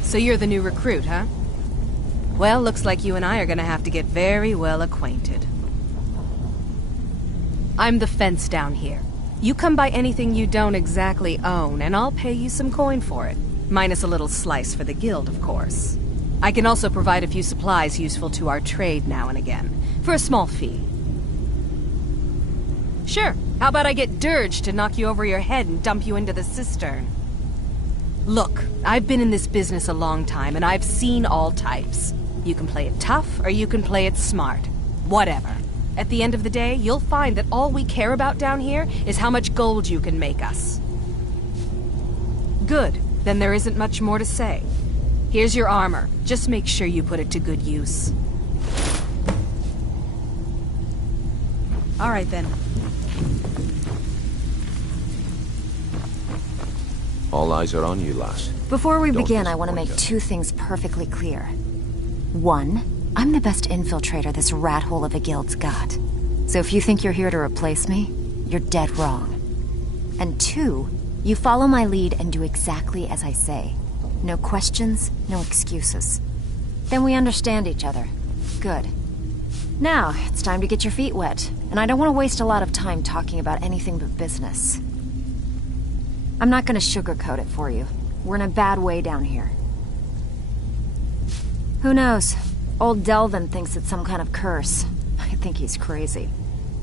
So you're the new recruit, huh? Well, looks like you and I are gonna have to get very well acquainted. I'm the fence down here. You come by anything you don't exactly own, and I'll pay you some coin for it. Minus a little slice for the guild, of course. I can also provide a few supplies useful to our trade now and again, for a small fee. Sure, how about I get Dirge to knock you over your head and dump you into the cistern? Look, I've been in this business a long time, and I've seen all types. You can play it tough, or you can play it smart. Whatever. At the end of the day, you'll find that all we care about down here is how much gold you can make us. Good. Then there isn't much more to say. Here's your armor. Just make sure you put it to good use. All right, then. All eyes are on you, lass. Before we begin, I want to make 2 things perfectly clear. 1, I'm the best infiltrator this rat hole of a guild's got. So if you think you're here to replace me, you're dead wrong. And 2, you follow my lead and do exactly as I say. No questions, no excuses. Then we understand each other. Good. Now, it's time to get your feet wet, and I don't want to waste a lot of time talking about anything but business. I'm not gonna sugarcoat it for you. We're in a bad way down here. Who knows? Old Delvin thinks it's some kind of curse. I think he's crazy.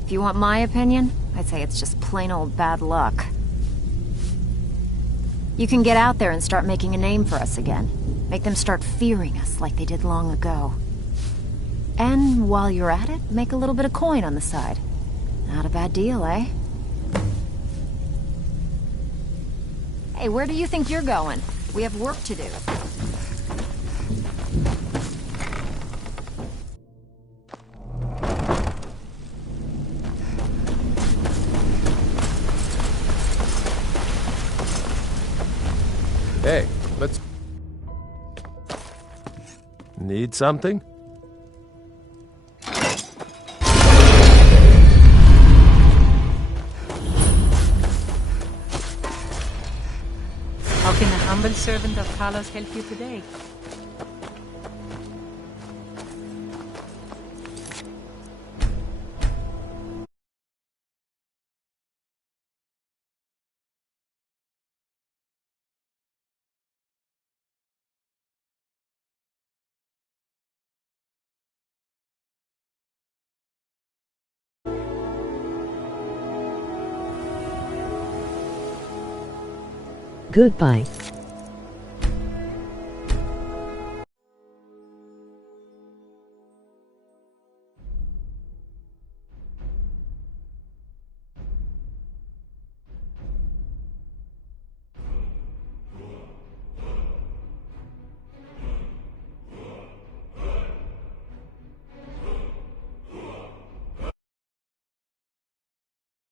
If you want my opinion, I'd say it's just plain old bad luck. You can get out there and start making a name for us again. Make them start fearing us like they did long ago. And while you're at it, make a little bit of coin on the side. Not a bad deal, eh? Hey, where do you think you're going? We have work to do. Hey, let's... Need something? How can the humble servant of Talos help you today? Goodbye.